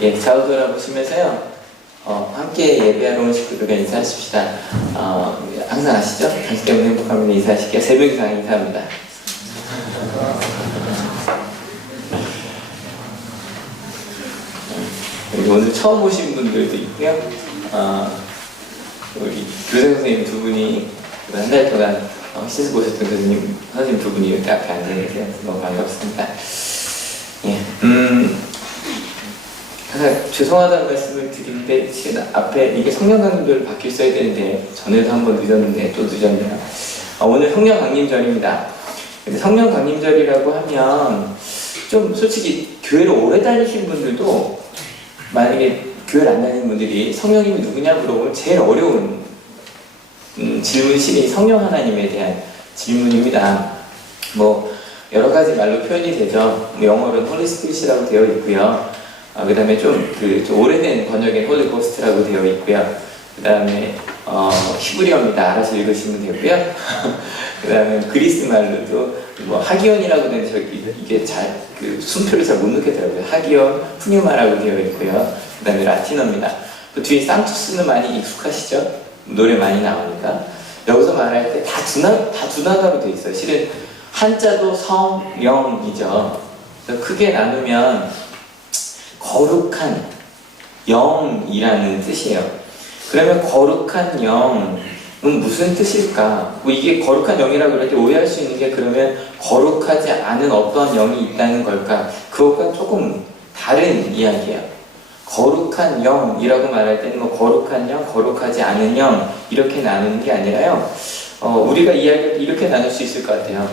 예, 좌우 돌아보시면서요. 함께 예배하러 온 식구들과 인사하십시다. 항상 아시죠? 당신 때문에 행복합니다. 인사하실게요. 3명 이상 인사합니다. 오늘 처음 오신 분들도 있고요. 우리 교장 선생님 두 분이 한 달 동안 시습 보셨던 선생님 두 분이 이렇게 앞에 앉아 계세요. 너무 반갑습니다. 예, 항상 죄송하다는 말씀을 드리는데 지금 앞에 이게 성령 강림절 바뀌어 있어야 되는데 전에도 한번 늦었는데 또 늦었네요. 오늘 성령 강림절입니다. 근데 성령 강림절이라고 하면 좀 솔직히 교회를 오래 다니신 분들도 만약에 교회를 안 다니는 분들이 성령님이 누구냐 물어보면 제일 어려운 질문실이 성령 하나님에 대한 질문입니다. 뭐 여러 가지 말로 표현이 되죠. 영어로는 홀리 스피릿이라고 되어 있고요. 그 다음에 좀 오래된 번역엔 홀리 고스트라고 되어 있고요. 그 다음에 히브리어입니다. 알아서 읽으시면 되고요. 그 다음에 그리스 말로도 뭐 하기온이라고 되는 이게 순표를 잘 못 넣겠더라고요. 하기온, 푸뉴마라고 되어 있고요. 그 다음에 라틴어입니다. 그 뒤에 산투스는 많이 익숙하시죠? 노래 많이 나오니까. 여기서 말할 때 다 두 나라로 되어 있어요. 실은 한자도 성령이죠. 크게 나누면 거룩한 영이라는 뜻이에요. 그러면 거룩한 영은 무슨 뜻일까? 뭐 이게 거룩한 영이라고 그럴 때 오해할 수 있는 게 그러면 거룩하지 않은 어떤 영이 있다는 걸까? 그것과 조금 다른 이야기예요. 거룩한 영이라고 말할 때는 뭐 거룩한 영, 거룩하지 않은 영 이렇게 나누는 게 아니라요. 우리가 이야기를 이렇게 나눌 수 있을 것 같아요.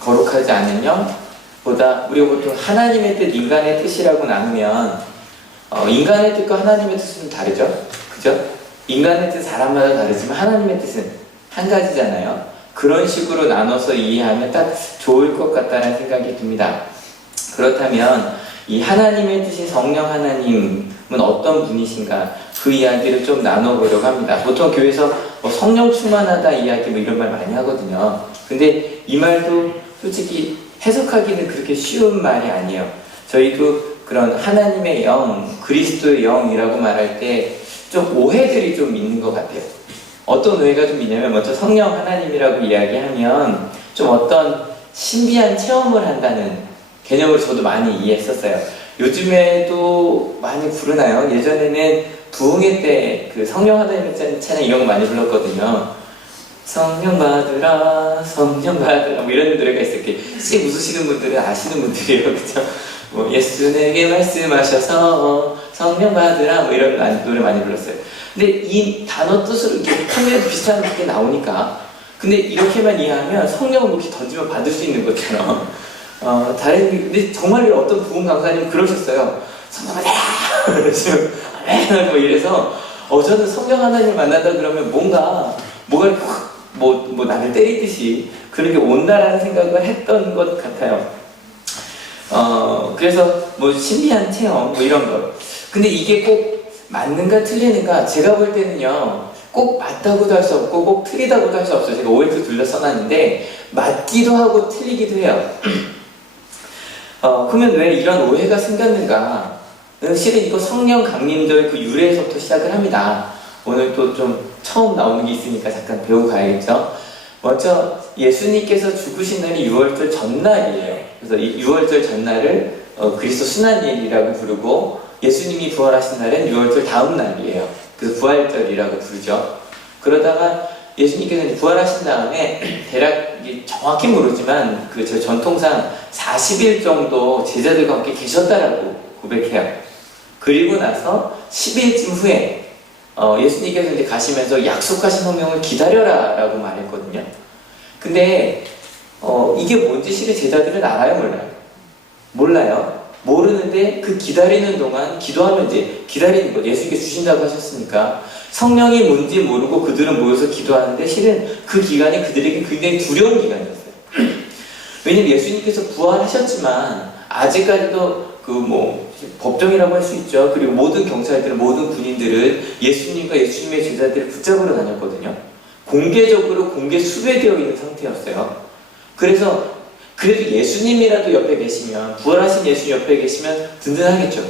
거룩하지 않은 영보다 우리가 보통 하나님의 뜻, 인간의 뜻이라고 나누면 인간의 뜻과 하나님의 뜻은 다르죠? 그죠? 인간의 뜻 사람마다 다르지만 하나님의 뜻은 한 가지잖아요. 그런 식으로 나눠서 이해하면 딱 좋을 것 같다는 생각이 듭니다. 그렇다면 이 하나님의 뜻이 성령 하나님은 어떤 분이신가 그 이야기를 좀 나눠보려고 합니다. 보통 교회에서 성령 충만하다 이야기 이런 말 많이 하거든요. 근데 이 말도 솔직히 해석하기는 그렇게 쉬운 말이 아니에요. 저희도 그런 하나님의 영, 그리스도의 영이라고 말할 때 좀 오해들이 좀 있는 것 같아요. 어떤 오해가 좀 있냐면 먼저 성령 하나님이라고 이야기하면 좀 어떤 신비한 체험을 한다는 개념으로 저도 많이 이해했었어요. 요즘에도 많이 부르나요? 예전에는 부흥회 때 그 성령 하나님 찬양 이런 거 많이 불렀거든요. 성령 받으라, 성령 받으라 뭐 이런 노래가 있어요. 씩 웃으시는 분들은 아시는 분들이에요. 그죠? 뭐 예수 내게 말씀하셔서 성령 받으라 뭐 이런 노래 많이 불렀어요. 근데 이 단어 뜻으로 이렇게 통일해도 비슷한 게 나오니까 근데 이렇게만 이해하면 성령을 이렇게 던지면 받을 수 있는 것처럼 근데 정말 어떤 부흥 강사님 그러셨어요. 성령 받으라 그러시면 뭐 이래서 저는 성령 하나님 만난다 그러면 뭐가 이렇게 뭐 나를 때리듯이 그런 게 온다라는 생각을 했던 것 같아요. 그래서 뭐 신비한 체험 뭐 이런 거. 근데 이게 꼭 맞는가 틀리는가 제가 볼 때는요 꼭 맞다고도 할 수 없고 꼭 틀리다고도 할 수 없어요. 제가 OX 둘러 써놨는데 맞기도 하고 틀리기도 해요. 그러면 왜 이런 오해가 생겼는가? 실은 이거 성령 강림절 그 유래에서부터 시작을 합니다. 오늘 또 좀 처음 나오는 게 있으니까 잠깐 배우고 가야겠죠? 먼저 예수님께서 죽으신 날이 6월절 전날이에요. 그래서 이 6월절 전날을 그리스도 순환일이라고 부르고 예수님이 부활하신 날은 6월절 다음 날이에요. 그래서 부활절이라고 부르죠. 그러다가 예수님께서 이제 부활하신 다음에 대략 정확히 모르지만 저 전통상 40일 정도 제자들과 함께 계셨다라고 고백해요. 그리고 나서 10일쯤 후에 예수님께서 이제 가시면서 약속하신 성령을 기다려라 라고 말했거든요. 근데 이게 뭔지 실은 제자들은 알아요? 몰라요? 몰라요. 모르는데 그 기다리는 동안 기도하면 이제 기다리는 거 예수님께 주신다고 하셨으니까 성령이 뭔지 모르고 그들은 모여서 기도하는데 실은 그 기간이 그들에게 굉장히 두려운 기간이었어요. 왜냐면 예수님께서 부활하셨지만 아직까지도 법정이라고 할 수 있죠. 그리고 모든 경찰들은 모든 군인들은 예수님과 예수님의 제자들을 붙잡으러 다녔거든요. 공개적으로 공개 수배되어 있는 상태였어요. 그래서 그래도 예수님이라도 옆에 계시면 부활하신 예수님 옆에 계시면 든든하겠죠.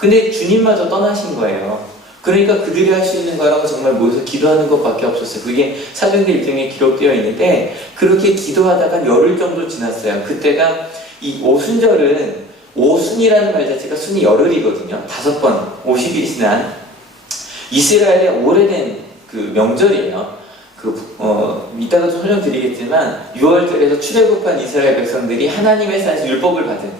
근데 주님마저 떠나신 거예요. 그러니까 그들이 할 수 있는 거라고 정말 모여서 기도하는 것밖에 없었어요. 그게 사도행전 1장에 기록되어 있는데 그렇게 기도하다가 열흘 정도 지났어요. 그때가 이 오순절은 오순이라는 말 자체가 순이 열흘이거든요. 5번 50일이 지난 이스라엘의 오래된 그 명절이에요. 이따가 좀 설명드리겠지만 6월절에서 출애굽한 이스라엘 백성들이 하나님의 산에서 율법을 받은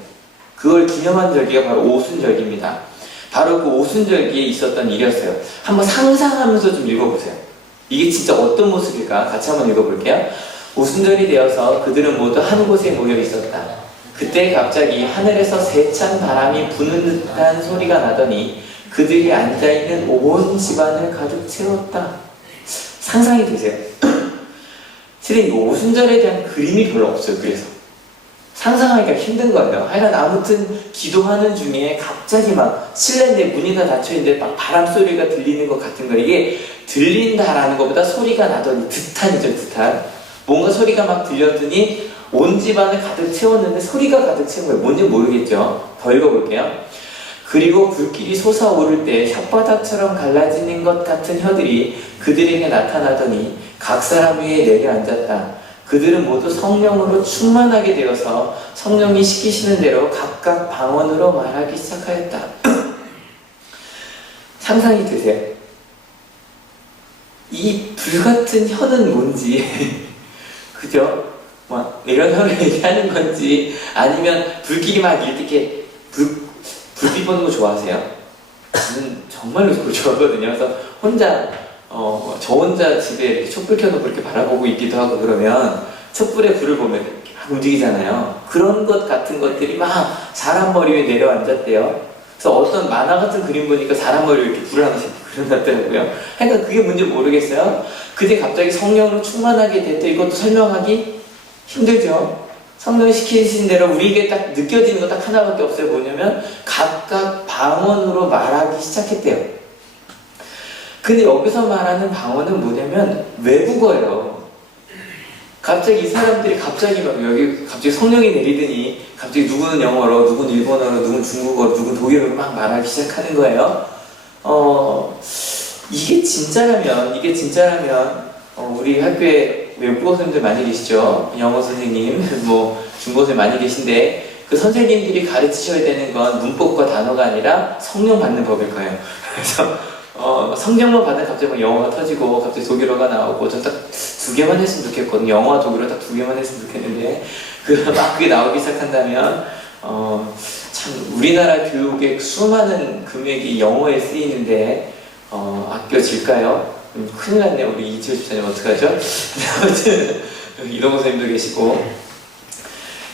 그걸 기념한 절기가 바로 오순절기입니다. 바로 그 오순절기에 있었던 일이었어요. 한번 상상하면서 좀 읽어보세요. 이게 진짜 어떤 모습일까? 같이 한번 읽어볼게요. 오순절이 되어서 그들은 모두 한 곳에 모여 있었다. 그때 갑자기 하늘에서 세찬 바람이 부는 듯한 소리가 나더니 그들이 앉아있는 온 집안을 가득 채웠다. 상상이 되세요? 실은 이 오순절에 대한 그림이 별로 없어요. 그래서 상상하기가 힘든 거예요. 하여간 아무튼 기도하는 중에 갑자기 막 실내인데 문이 다 닫혀있는데 막 바람 소리가 들리는 것 같은 거. 이게 들린다라는 것보다 소리가 나더니 듯한이죠. 듯한 뭔가 소리가 막 들렸더니 온 집안을 가득 채웠는데 소리가 가득 채운 거예요. 뭔지 모르겠죠. 더 읽어볼게요. 그리고 불길이 솟아오를 때 혓바닥처럼 갈라지는 것 같은 혀들이 그들에게 나타나더니 각 사람 위에 내려앉았다. 그들은 모두 성령으로 충만하게 되어서 성령이 시키시는 대로 각각 방언으로 말하기 시작하였다. 상상이 되세요? 이 불같은 혀는 뭔지 그죠? 막 이런 혀를 얘기하는 건지 아니면 불길이 막 이렇게 불빛 보는 거 좋아하세요? 저는 정말로 그걸 좋아하거든요. 그래서 저 혼자 집에 이렇게 촛불 켜놓고 이렇게 바라보고 있기도 하고 그러면 촛불에 불을 보면 이렇게 막 움직이잖아요. 그런 것 같은 것들이 막 사람 머리 위에 내려앉았대요. 그래서 어떤 만화 같은 그림 보니까 사람 머리 위에 이렇게 불을 하나씩 그려놨더라고요. 그러니까 그게 뭔지 모르겠어요. 그때 갑자기 성령으로 충만하게 됐대. 이것도 설명하기 힘들죠. 성령이 시키신 대로 우리에게 딱 느껴지는 거 딱 하나밖에 없어요. 뭐냐면 각각 방언으로 말하기 시작했대요. 근데 여기서 말하는 방언은 뭐냐면 외국어예요. 갑자기 이 사람들이 갑자기 막 여기 갑자기 성령이 내리더니 갑자기 누구는 영어로, 누구는 일본어로, 누구는 중국어로, 누구는 독일어로 막 말하기 시작하는 거예요. 이게 진짜라면 우리 학교에 외국어 선생님들 많이 계시죠? 영어 선생님, 중국어 선생님 많이 계신데 그 선생님들이 가르치셔야 되는 건 문법과 단어가 아니라 성령 받는 법일 거예요. 그래서 성령만 받으면 갑자기 막 영어가 터지고 갑자기 독일어가 나오고 저 딱 2개만 했으면 좋겠거든요. 영어와 독일어 딱 2개만 했으면 좋겠는데 막 그게 나오기 시작한다면 참 우리나라 교육의 수많은 금액이 영어에 쓰이는데 아껴질까요? 큰일 났네요. 우리 이지호 집사님 어떡하죠? 아무튼 이동호 선생님도 계시고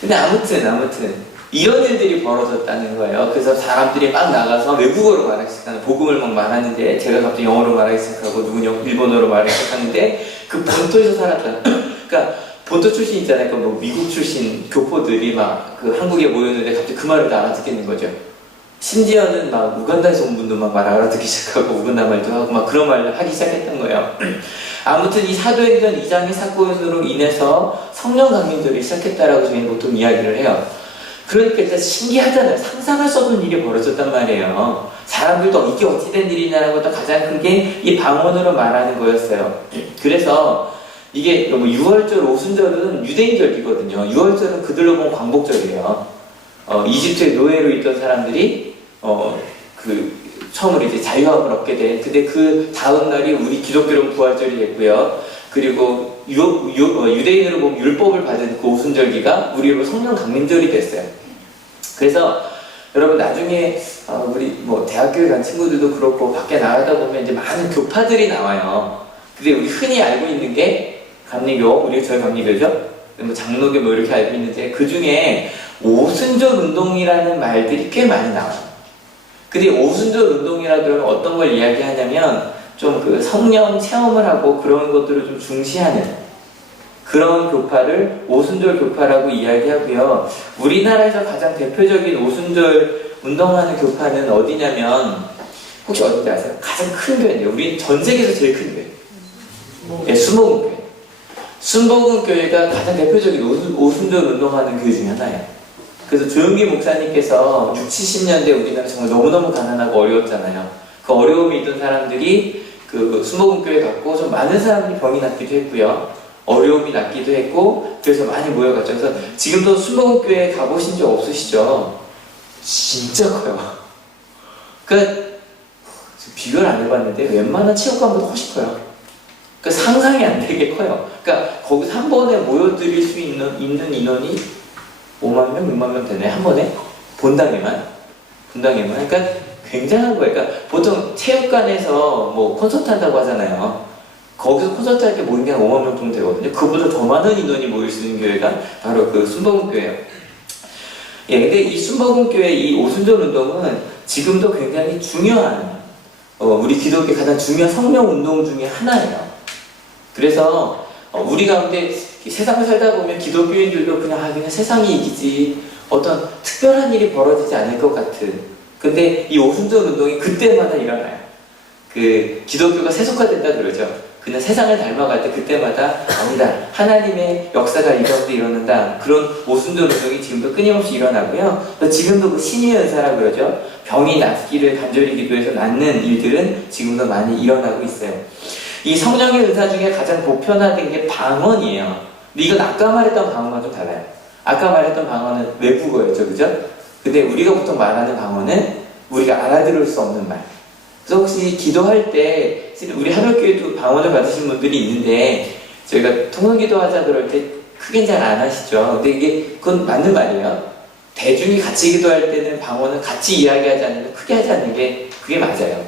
근데 아무튼 이런 일들이 벌어졌다는 거예요. 그래서 사람들이 막 나가서 외국어로 말하기 시작하는 복음을 막 말하는데 제가 갑자기 영어로 말하기 시작하고 누군 일본어로 말하기 시작하는데 그 본토에서 살았다. 그러니까 본토 출신 있잖아요. 그러니까 미국 출신 교포들이 막 그 한국에 모였는데 갑자기 그 말을 다 알아듣겠는 거죠. 심지어는 막 우간다에서 온 분도 막 말 알아듣기 시작하고 우간다 말도 하고 막 그런 말을 하기 시작했던 거예요. 아무튼 이 사도행전 2장의 사건으로 인해서 성령 강림절이 시작했다라고 저희는 보통 이야기를 해요. 그러니까 진짜 신기하잖아요. 상상할 수 없는 일이 벌어졌단 말이에요. 사람들도 이게 어찌 된 일이냐라는 것도 가장 큰 게 이 방언으로 말하는 거였어요. 그래서 이게 6월절, 오순절은 유대인절이거든요. 6월절은 그들로 보면 광복절이에요. 이집트의 노예로 있던 사람들이 처음으로 이제 자유함을 얻게 된. 근데 그 다음 날이 우리 기독교로는 부활절이 됐고요. 그리고 유대인으로 보면 율법을 받은 그 오순절기가 우리로 성령 강림절이 됐어요. 그래서 여러분 나중에 우리 대학교에 간 친구들도 그렇고 밖에 나가다 보면 이제 많은 교파들이 나와요. 근데 우리 흔히 알고 있는 게 감리교, 저희 감리교죠. 장로교 이렇게 알고 있는데 그 중에 오순절 운동이라는 말들이 꽤 많이 나와요. 근데 오순절 운동이라 그러면 어떤 걸 이야기하냐면 좀 그 성령 체험을 하고 그런 것들을 좀 중시하는 그런 교파를 오순절 교파라고 이야기하고요. 우리나라에서 가장 대표적인 오순절 운동하는 교파는 어디냐면 혹시 어딘지 아세요? 가장 큰 교회인데요. 우리 전 세계에서 제일 큰 교회. 네, 순복음교회. 순복음교회가 가장 대표적인 오순절 운동하는 교회 중에 하나예요. 그래서 조용기 목사님께서 6, 70년대 우리나라 정말 너무너무 가난하고 어려웠잖아요. 그 어려움이 있던 사람들이 그 순복음교회 갔고 좀 많은 사람들이 병이 낫기도 했고요. 어려움이 낫기도 했고 그래서 많이 모여갔죠. 그래서 지금도 순복음교회 가보신 적 없으시죠? 진짜 커요. 그러니까 비교를 안 해봤는데 웬만한 체육관보다 훨씬 커요. 그러니까 상상이 안 되게 커요. 그러니까 거기서 한 번에 모여드릴 수 있는 인원이 5만 명, 6만 명 되네. 한 번에 본당에만. 그러니까 굉장한 거예요. 그러니까 보통 체육관에서 뭐 콘서트 한다고 하잖아요. 거기서 콘서트 할 때 모이는 게 한 5만 명 정도 되거든요. 그보다 더 많은 인원이 모일 수 있는 교회가 바로 그 순복음교회예요. 예, 근데 이 순복음교회 이 오순절 운동은 지금도 굉장히 중요한 우리 기독교 가장 중요한 성령 운동 중에 하나예요. 그래서 우리 가운데 세상을 살다 보면 기독교인들도 그냥 세상이 이기지 어떤 특별한 일이 벌어지지 않을 것 같은. 근데 이 오순절 운동이 그때마다 일어나요. 그 기독교가 세속화된다 그러죠. 그냥 세상을 닮아갈 때 그때마다 아니다. 하나님의 역사가 이 가운데 일어난다. 그런 오순절 운동이 지금도 끊임없이 일어나고요. 지금도 그 신의 은사라 그러죠. 병이 낫기를 간절히 기도해서 낫는 일들은 지금도 많이 일어나고 있어요. 이 성령의 은사 중에 가장 보편화된 게 방언이에요. 근데 이건 아까 말했던 방언과 좀 달라요. 아까 말했던 방언은 외국어였죠, 그죠? 근데 우리가 보통 말하는 방언은 우리가 알아들을 수 없는 말. 그래서 혹시 기도할 때 우리 하늘교회도 방언을 받으신 분들이 있는데 저희가 통성기도 하자 그럴 때 크게는 잘 안 하시죠. 근데 그건 맞는 말이에요. 대중이 같이 기도할 때는 방언을 같이 이야기하지 않으면 크게 하지 않는 게 그게 맞아요.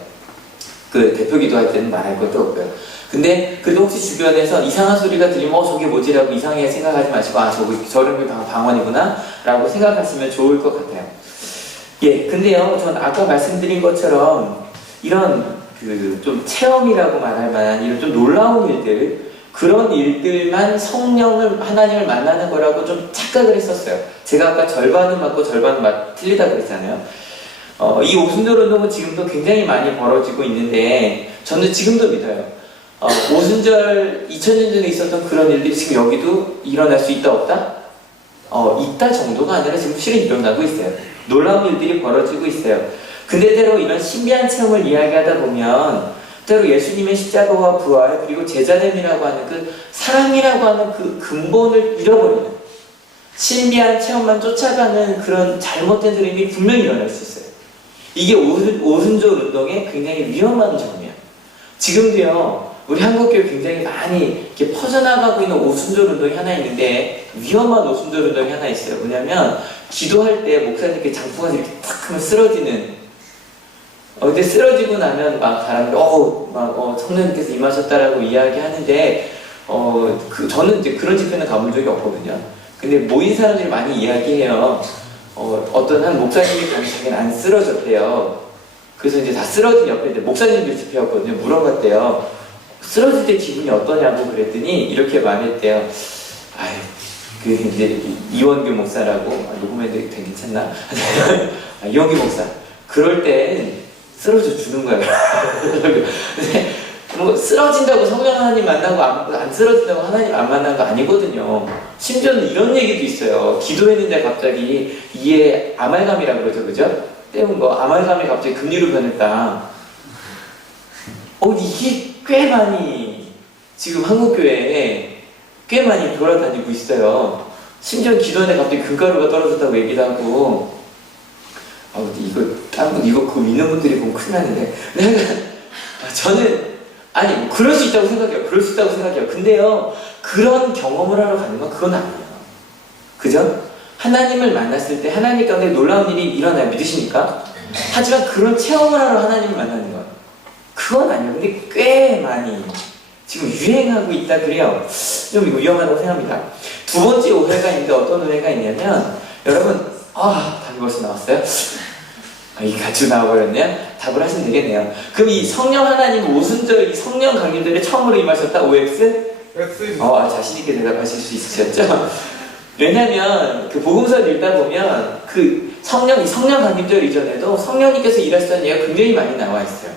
그 대표 기도할 때는 말할 것도 없고요. 근데 그래도 혹시 주변에서 이상한 소리가 들리면 저게 뭐지라고 이상하게 생각하지 마시고 저런 게 방언이구나 라고 생각하시면 좋을 것 같아요. 예, 근데요 전 아까 말씀드린 것처럼 이런 그 좀 체험이라고 말할 만한 이런 좀 놀라운 일들 그런 일들만 하나님을 만나는 거라고 좀 착각을 했었어요. 제가 아까 절반은 맞고 절반은 틀리다 그랬잖아요. 이 오순절 운동은 지금도 굉장히 많이 벌어지고 있는데 저는 지금도 믿어요. 오순절 2000년 전에 있었던 그런 일들이 지금 여기도 일어날 수 있다 없다? 있다 정도가 아니라 지금 실은 일어나고 있어요. 놀라운 일들이 벌어지고 있어요. 근데 때로 이런 신비한 체험을 이야기하다 보면 때로 예수님의 십자가와 부활 그리고 제자됨이라고 하는 그 사랑이라고 하는 그 근본을 잃어버리는 신비한 체험만 쫓아가는 그런 잘못된 흐름이 분명히 일어날 수 있어요. 이게 오순절 운동의 굉장히 위험한 점이에요. 지금도요 우리 한국교회 굉장히 많이 이렇게 퍼져나가고 있는 오순절 운동이 하나 있는데 위험한 오순절 운동이 하나 있어요. 뭐냐면 기도할 때 목사님께 장풍가 이렇게 탁 하면 쓰러지는 근데 쓰러지고 나면 막 사람들이 성령님께서 임하셨다라고 이야기하는데 저는 이제 그런 집회는 가본 적이 없거든요. 근데 모인 사람들이 많이 이야기해요. 어떤 한 목사님이 자기는 안 쓰러졌대요. 그래서 이제 다 쓰러진 옆에 이제 목사님들 집회였거든요. 물어봤대요. 쓰러질 때 기분이 어떠냐고 그랬더니 이렇게 말했대요. 그 이제 이원규 목사라고 녹음해도 괜찮나? 이원규 목사. 그럴 땐 쓰러져 주는 거예요. 근데 뭐 쓰러진다고 성령 하나님 만나고 안 쓰러진다고 하나님 안 만난 거 아니거든요. 심지어는 이런 얘기도 있어요. 기도했는데 갑자기 이에 아말감이라고 그러죠, 그죠? 때운 거 아말감이 갑자기 금리로 변했다. 이게 꽤 많이 지금 한국교회에 꽤 많이 돌아다니고 있어요. 심지어 기도했는데 갑자기 금가루가 떨어졌다고 얘기도 하고. 이거 그거 믿는 분들이 보면 큰일 나는데. 저는, 그럴 수 있다고 생각해요. 근데요, 그런 경험을 하러 가는 건 그건 아니에요. 그죠? 하나님을 만났을 때 하나님 가운데 놀라운 일이 일어나요. 믿으십니까? 하지만 그런 체험을 하러 하나님을 만나는 건 그건 아니에요. 근데 꽤 많이 지금 유행하고 있다 그래요. 좀 이거 위험하다고 생각합니다. 두 번째 오해가 있는데 어떤 오해가 있냐면 여러분 답이 벌써 나왔어요? 이 같이 나와버렸네요. 답을 하시면 되겠네요. 그럼 이 성령 하나님 오순절 이 성령 강림절에 처음으로 임하셨다? OX? 자신있게 대답하실 수 있으셨죠? 왜냐면 그 복음서를 읽다 보면 그 성령 강림절 이전에도 성령님께서 일하시다는 얘기가 굉장히 많이 나와 있어요.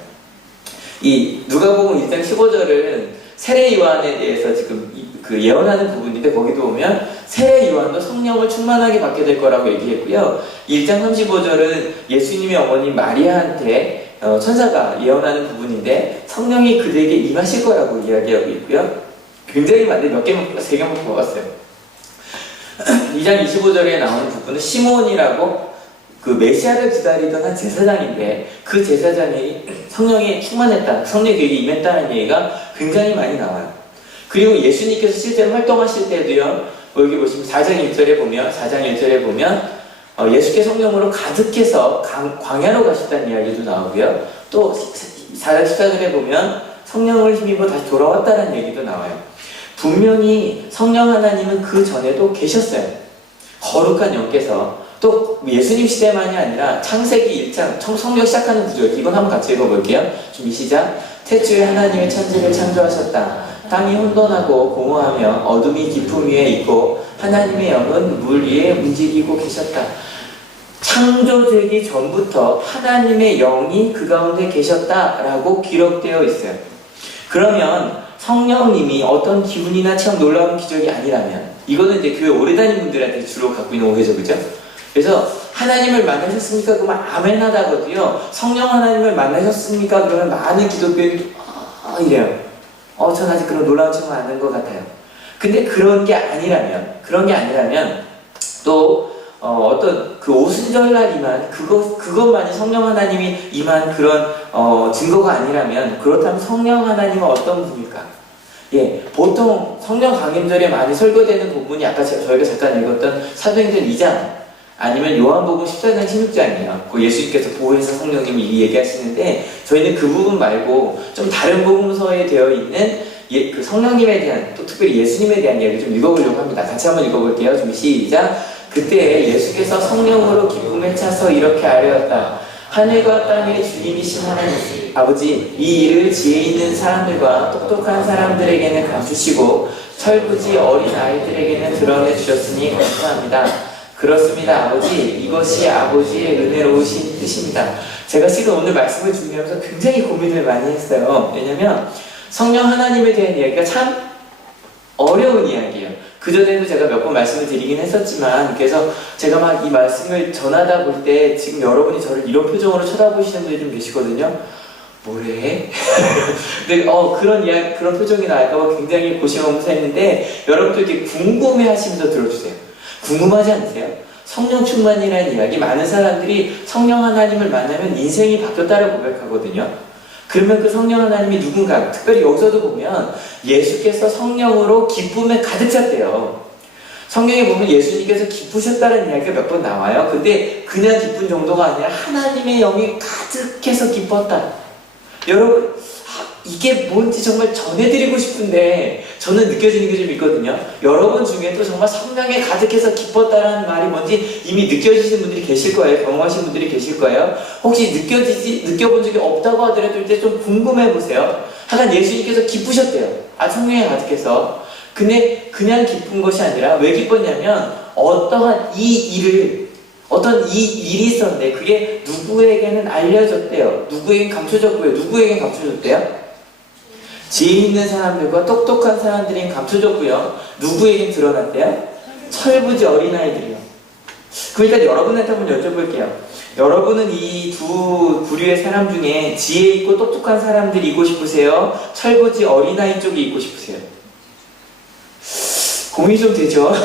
이 누가복음 1장 15절은 세례 요한에 대해서 지금 그 예언하는 부분인데 거기도 보면 세례 요한도 성령을 충만하게 받게 될 거라고 얘기했고요. 1장 35절은 예수님의 어머니 마리아한테 천사가 예언하는 부분인데 성령이 그들에게 임하실 거라고 이야기하고 있고요. 굉장히 많은데 몇 개만, 3개만 뽑았어요. 2장 25절에 나오는 부분은 시몬이라고 그 메시아를 기다리던 한 제사장인데 그 제사장이 성령에 충만했다, 성령의 계획이 임했다는 얘기가 굉장히 많이 나와요. 그리고 예수님께서 실제로 활동하실 때도요, 여기 보시면 4장 1절에 보면 예수께 성령으로 가득해서 광야로 가셨다는 이야기도 나오고요. 또 4장 14절에 보면 성령을 힘입어 다시 돌아왔다는 얘기도 나와요. 분명히 성령 하나님은 그 전에도 계셨어요. 거룩한 영께서. 또 예수님 시대만이 아니라 창세기 1장 성령 시작하는 구절, 이건 한번 같이 읽어볼게요. 준비 시작. 태초에 하나님의 천지를 창조하셨다. 땅이 혼돈하고 공허하며 어둠이 깊음 위에 있고 하나님의 영은 물 위에 움직이고 계셨다. 창조되기 전부터 하나님의 영이 그 가운데 계셨다라고 기록되어 있어요. 그러면 성령님이 어떤 기운이나 체험 놀라운 기적이 아니라면, 이거는 이제 교회 오래 다닌 분들한테 주로 갖고 있는 오해죠, 그죠? 그래서 하나님을 만나셨습니까? 그러면 아멘 하다가도요, 성령 하나님을 만나셨습니까? 그러면 많은 기독교인이 이래요. 전 아직 그런 놀라운 체험을 안 한 것 같아요. 근데 그런 게 아니라면 또 어떤 그 오순절날이만 그것만이 성령 하나님이 임한 그런 증거가 아니라면, 그렇다면 성령 하나님은 어떤 분일까? 예, 보통 성령 강림절에 많이 설교되는 부분이 아까 저희가 잠깐 읽었던 사도행전 2장 아니면 요한복음 14장 16장이에요. 그 예수님께서 보혜사 성령님이 얘기하시는데, 저희는 그 부분 말고 좀 다른 복음서에 되어 있는 그 성령님에 대한, 또 특별히 예수님에 대한 이야기 좀 읽어보려고 합니다. 같이 한번 읽어볼게요. 준비 시작. 그때 예수께서 성령으로 기쁨에 차서 이렇게 아뢰었다. 하늘과 땅의 주님이신 하나님 아버지, 이 일을 지혜 있는 사람들과 똑똑한 사람들에게는 감추시고 철부지 어린 아이들에게는 드러내 주셨으니 감사합니다. 그렇습니다, 아버지. 이것이 아버지의 은혜로우신 뜻입니다. 제가 지금 오늘 말씀을 준비하면서 굉장히 고민을 많이 했어요. 왜냐면 성령 하나님에 대한 이야기가 참 어려운 이야기예요. 그전에도 제가 몇 번 말씀을 드리긴 했었지만, 그래서 제가 막 이 말씀을 전하다 볼 때 지금 여러분이 저를 이런 표정으로 쳐다보시는 분들이 좀 계시거든요. 뭐래? 근데 그런 표정이 나올까봐 굉장히 고심하면서 했는데, 여러분들 이렇게 궁금해 하시면서 들어주세요. 궁금하지 않으세요? 성령 충만이라는 이야기, 많은 사람들이 성령 하나님을 만나면 인생이 바뀌었다고 고백하거든요. 그러면 그 성령 하나님이 누군가, 특별히 여기서도 보면 예수께서 성령으로 기쁨에 가득 찼대요. 성경에 보면 예수님께서 기쁘셨다는 이야기가 몇 번 나와요. 근데 그냥 기쁜 정도가 아니라 하나님의 영이 가득해서 기뻤다. 여러분, 이게 뭔지 정말 전해드리고 싶은데 저는 느껴지는 게 좀 있거든요. 여러분 중에도 정말 성령에 가득해서 기뻤다라는 말이 뭔지 이미 느껴지시는 분들이 계실 거예요. 경험하신 분들이 계실 거예요. 혹시 느껴본 적이 없다고 하더라도 이제 좀 궁금해 보세요. 하여간 예수님께서 기쁘셨대요. 성령에 가득해서. 근데 그냥 기쁜 것이 아니라 왜 기뻤냐면 어떤 일이 있었는데 그게 누구에게는 알려졌대요. 누구에겐 감춰졌고요. 누구에겐 감춰졌대요? 지혜 있는 사람들과 똑똑한 사람들에겐 감춰졌고요. 누구에겐 드러났대요? 철부지 어린아이들이요. 그러니까 여러분한테 한번 여쭤볼게요. 여러분은 이 두 부류의 사람 중에 지혜 있고 똑똑한 사람들이 있고 싶으세요? 철부지 어린아이 쪽이 있고 싶으세요? 고민이 좀 되죠?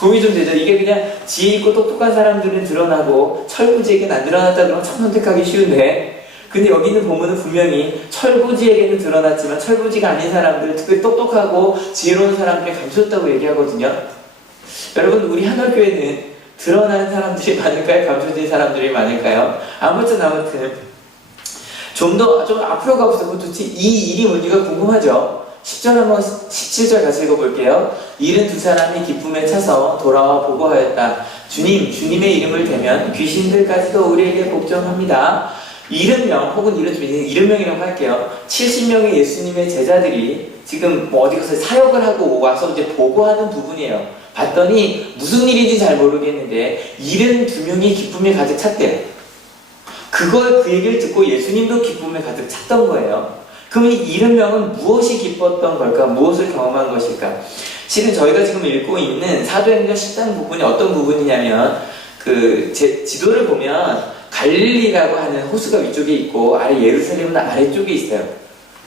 고민이 좀 되죠? 이게 그냥 지혜 있고 똑똑한 사람들은 드러나고 철부지에게는 안 드러났다 그러면 참 선택하기 쉬운데, 근데 여기는 보면은 분명히 철부지에게는 드러났지만 철부지가 아닌 사람들, 특별히 똑똑하고 지혜로운 사람들이 감춰졌다고 얘기하거든요. 여러분, 우리 한월교회는 드러난 사람들이 많을까요? 감춰진 사람들이 많을까요? 아무튼 좀 앞으로 가보세요. 도대체 이 일이 뭔지가 궁금하죠? 17절 같이 읽어볼게요. 72사람이 기쁨에 차서 돌아와 보고하였다. 주님의 이름을 대면 귀신들까지도 우리에게 복종합니다. 70명 혹은 70명이라고 할게요. 70명의 예수님의 제자들이 지금 어디 가서 사역을 하고 와서 이제 보고하는 부분이에요. 봤더니 무슨 일인지 잘 모르겠는데 72명이 기쁨에 가득 찼대요. 그 얘기를 듣고 예수님도 기쁨에 가득 찼던 거예요. 그럼 이 70명은 무엇이 기뻤던 걸까? 무엇을 경험한 것일까? 실은 저희가 지금 읽고 있는 사도행전 10장 부분이 어떤 부분이냐면 제 지도를 보면 갈릴리라고 하는 호수가 위쪽에 있고 아래 예루살렘은 아래쪽에 있어요.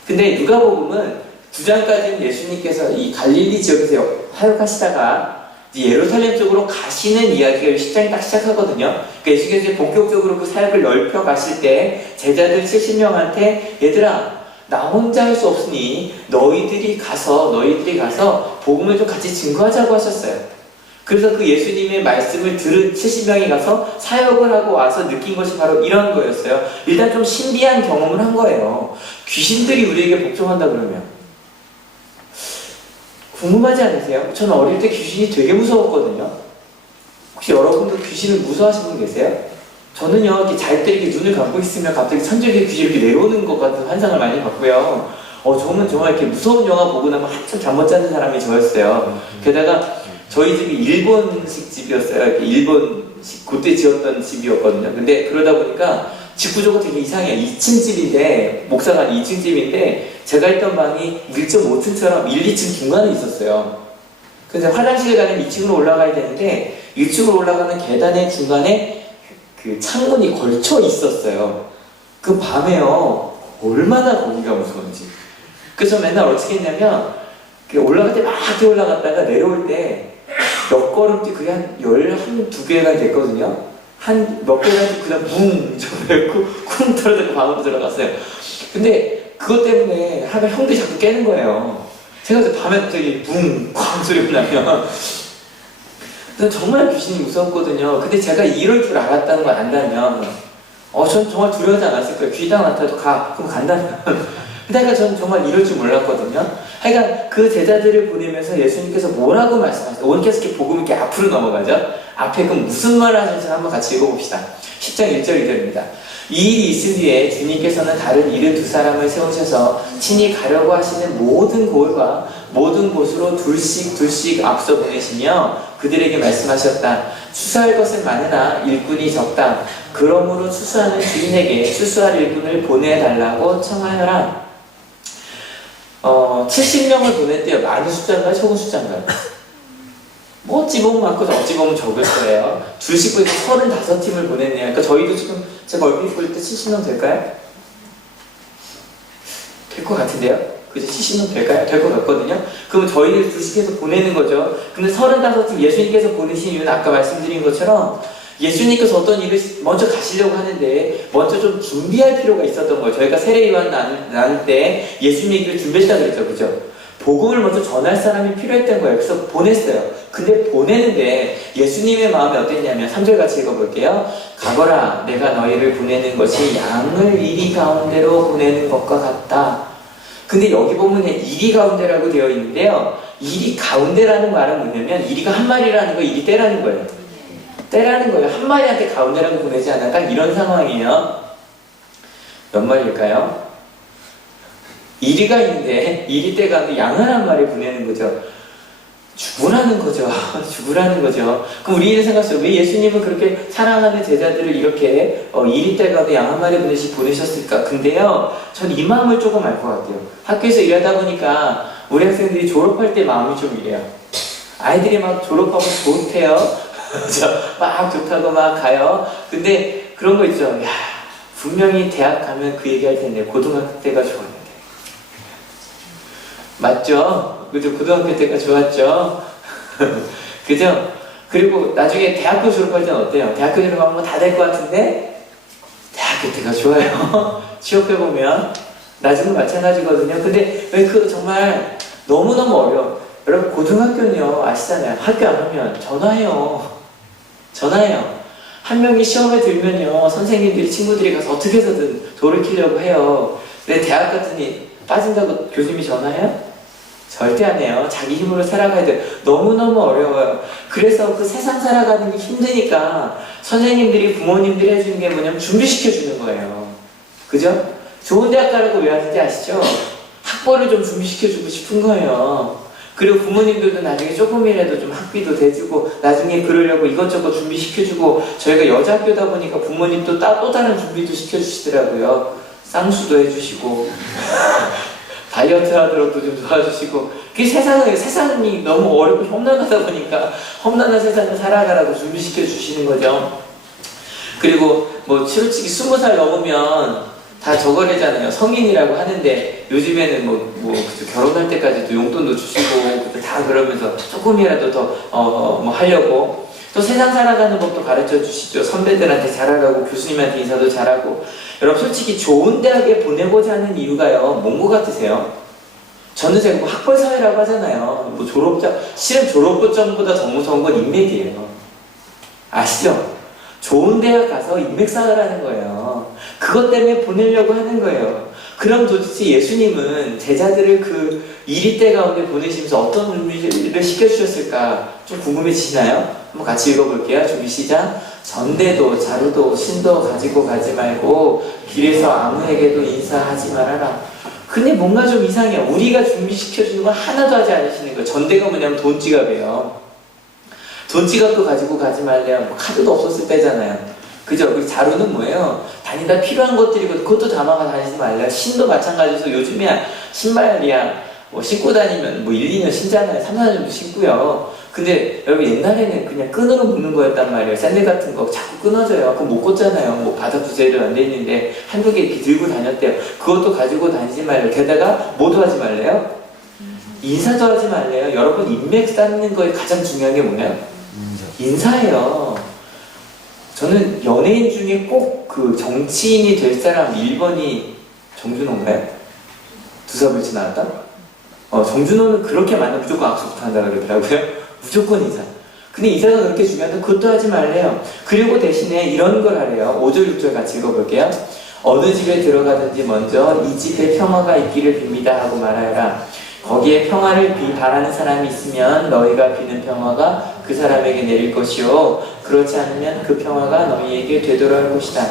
근데 누가복음은 9장까지는 예수님께서 이 갈릴리 지역에서 사역하시다가 예루살렘 쪽으로 가시는 이야기가 10장이 딱 시작하거든요. 그러니까 예수님께서 본격적으로 그 사역을 넓혀 가실 때 제자들 70명한테 얘들아 나 혼자 할 수 없으니 너희들이 가서 복음을 좀 같이 증거하자고 하셨어요. 그래서 그 예수님의 말씀을 들은 70명이 가서 사역을 하고 와서 느낀 것이 바로 이런 거였어요. 일단 좀 신비한 경험을 한 거예요. 귀신들이 우리에게 복종한다 그러면 궁금하지 않으세요? 저는 어릴 때 귀신이 되게 무서웠거든요. 혹시 여러분도 귀신을 무서워하시는 분 계세요? 저는요, 이렇게 잘 때 이렇게 눈을 감고 있으면 갑자기 천장에 귀신이 이렇게 내려오는 것 같은 환상을 많이 봤고요. 저는 정말 이렇게 무서운 영화 보고 나면 한참 잠 못 자는 사람이 저였어요. 게다가 저희 집이 일본식 집이었어요. 이렇게 일본식 그때 지었던 집이었거든요. 근데 그러다 보니까 집 구조가 되게 이상해요. 2층 집인데 목사가 2층 집인데 제가 있던 방이 1.5층처럼 1, 2층 중간에 있었어요. 그래서 화장실 가는 2층으로 올라가야 되는데 1층으로 올라가는 계단의 중간에 그 창문이 걸쳐 있었어요. 그 밤에요. 얼마나 거기가 무서운지. 그래서 맨날 어떻게 했냐면 올라갈 때 막 올라갔다가 내려올 때 몇 걸음씩 그게 한 12개가 됐거든요. 한 몇 개가 그냥 뭉! 저랬고 쿵 떨어지고 방으로 들어갔어요. 근데 그것 때문에 하면 형들이 자꾸 깨는 거예요. 제가 밤에 갑자기 붕! 쾅! 소리가 나면 정말 귀신이 무서웠거든요. 근데 제가 이럴 줄 알았다는 걸 안다면 전 정말 두려워하지 않았을 거예요. 귀당 나타나도 가! 그럼 간다면 그러니까 저는 정말 이럴 줄 몰랐거든요. 그러니까 그 제자들을 보내면서 예수님께서 뭐라고 말씀하셨어요? 오늘께서 이렇게 복음 이렇게 앞으로 넘어가죠? 앞에 그럼 무슨 말을 하셨는지 한번 같이 읽어봅시다. 10장 1절 2절입니다. 이 일이 있은 뒤에 주님께서는 다른 72사람을 세우셔서 친히 가려고 하시는 모든 곳과 모든 곳으로 둘씩 앞서 보내시며 그들에게 말씀하셨다. 추수할 것은 많으나 일꾼이 적다. 그러므로 추수하는 주인에게 추수할 일꾼을 보내달라고 청하여라. 70명을 보냈대요. 많은 숫자인가요? 적은 숫자인가요? 뭐 어찌 보면 많고 어찌 보면 적을 거예요. 둘씩 보내서 35팀을 보냈네요. 그러니까 저희도 지금 제가 얼핏 볼 때 70명 될까요? 될 것 같은데요? 그죠? 70명 될까요? 될 것 같거든요? 그러면 저희를 둘씩 해서 보내는 거죠. 근데 35팀 예수님께서 보내신 이유는 아까 말씀드린 것처럼 예수님께서 어떤 일을 먼저 가시려고 하는데 먼저 좀 준비할 필요가 있었던 거예요. 저희가 세례요한 나눌 때 예수님 얘기를 준비했다 그랬죠. 그죠? 복음을 먼저 전할 사람이 필요했던 거예요. 그래서 보냈어요. 근데 보내는데 예수님의 마음이 어땠냐면 3절 같이 읽어볼게요. 가거라 내가 너희를 보내는 것이 양을 이리 가운데로 보내는 것과 같다. 근데 여기 보면 이리 가운데라고 되어 있는데요. 이리 가운데라는 말은 뭐냐면 이리가 한 마리라는 거 이리 떼라는 거예요. 떼라는 거예요. 한 마리한테 가운데라고 보내지 않아. 딱 이런 상황이에요. 몇 마리일까요? 이리가 있는데 이리 떼가 양을 한 마리 보내는 거죠. 죽으라는 거죠. 죽으라는 거죠. 그럼 우리는 생각해요. 왜 예수님은 그렇게 사랑하는 제자들을 이렇게 이리 떼가도 양 한 마리 보내셨을까? 근데요, 전 이 마음을 조금 알 것 같아요. 학교에서 일하다 보니까 우리 학생들이 졸업할 때 마음이 좀 이래요. 아이들이 막 졸업하고 좋대요. 막 좋다고 막 가요. 근데 그런 거 있죠. 야, 분명히 대학 가면 그 얘기 할 텐데 고등학교 때가 좋았는데. 맞죠? 그죠? 고등학교 때가 좋았죠? 그죠? 그리고 나중에 대학교 졸업할 때는 어때요? 대학교 졸업하면 다 될 것 같은데 대학교 때가 좋아요. 취업해보면 나중에 마찬가지거든요. 근데 왜 정말 너무너무 어려워. 여러분 고등학교는요 아시잖아요. 학교 안 오면 전화해요. 한 명이 시험에 들면요 선생님들이 친구들이 가서 어떻게 해서든 돌이키려고 해요. 근데 대학 같으니 빠진다고 교수님이 전화해요? 절대 안 해요. 자기 힘으로 살아가야 돼요. 너무너무 어려워요. 그래서 그 세상 살아가는 게 힘드니까 선생님들이 부모님들이 해주는 게 뭐냐면 준비시켜 주는 거예요. 그죠? 좋은 대학 가라고 왜 하는지 아시죠? 학벌을 좀 준비시켜 주고 싶은 거예요. 그리고 부모님들도 나중에 조금이라도 좀 학비도 대주고 나중에 그러려고 이것저것 준비시켜주고 저희가 여자 학교다 보니까 부모님도 또 다른 준비도 시켜주시더라고요. 쌍수도 해주시고 다이어트 하도록도 좀 도와주시고, 세상이 너무 어렵고 험난하다 보니까 험난한 세상을 살아가라고 준비시켜 주시는 거죠. 그리고 뭐 솔직히 20살 넘으면 다 저거래잖아요. 성인이라고 하는데 요즘에는 뭐 결혼할 때까지도 용돈도 주시고 다 그러면서 조금이라도 더 뭐 하려고 또 세상 살아가는 법도 가르쳐 주시죠. 선배들한테 잘하라고, 교수님한테 인사도 잘하고. 여러분 솔직히 좋은 대학에 보내고자 하는 이유가요, 뭔 것 같으세요? 저는 제가 뭐 학벌 사회라고 하잖아요. 뭐 실은 졸업고점보다 더 무서운 건 인맥이에요. 아시죠? 좋은 대학 가서 인맥 쌓으라는 거예요. 그것 때문에 보내려고 하는 거예요. 그럼 도대체 예수님은 제자들을 그 이리때 가운데 보내시면서 어떤 준비를 시켜주셨을까 좀 궁금해지시나요? 한번 같이 읽어볼게요. 준비 시작. 전대도 자루도 신도 가지고 가지 말고 길에서 아무에게도 인사하지 말아라. 근데 뭔가 좀 이상해요. 우리가 준비시켜주는 건 하나도 하지 않으시는 거예요. 전대가 뭐냐면 돈 지갑이에요. 돈 지갑도 가지고 가지 말래요. 뭐 카드도 없었을 때잖아요. 그죠? 그 자루는 뭐예요? 다니다 필요한 것들이고 그것도 담아가 다니지 말래요. 신도 마찬가지로 요즘이야 신발이야 뭐 신고 다니면 뭐 1, 2년 신잖아요. 3, 4년도 신고요. 근데 여러분 옛날에는 그냥 끈으로 묶는 거였단 말이에요. 샌들 같은 거 자꾸 끊어져요. 그럼 못 꽂잖아요. 뭐 바닥 부재도 안 돼 있는데 한두 개 이렇게 들고 다녔대요. 그것도 가지고 다니지 말래요. 게다가 뭐도 하지 말래요? 인사도 하지 말래요. 여러분 인맥 쌓는 거에 가장 중요한 게 뭐예요? 인사예요. 저는 연예인 중에 꼭 그 정치인이 될 사람 1번이 정준호인가요? 두사불치 나왔다? 정준호는 그렇게 만나면 무조건 악수부터 한다 그러더라고요. 무조건 인사. 근데 인사가 그렇게 중요하다? 그것도 하지 말래요. 그리고 대신에 이런 걸 하래요. 5절, 6절 같이 읽어볼게요. 어느 집에 들어가든지 먼저 이 집에 평화가 있기를 빕니다 하고 말하여라. 거기에 평화를 바라는 사람이 있으면 너희가 비는 평화가 그 사람에게 내릴 것이요 그렇지 않으면 그 평화가 너희에게 되돌아올 것이다.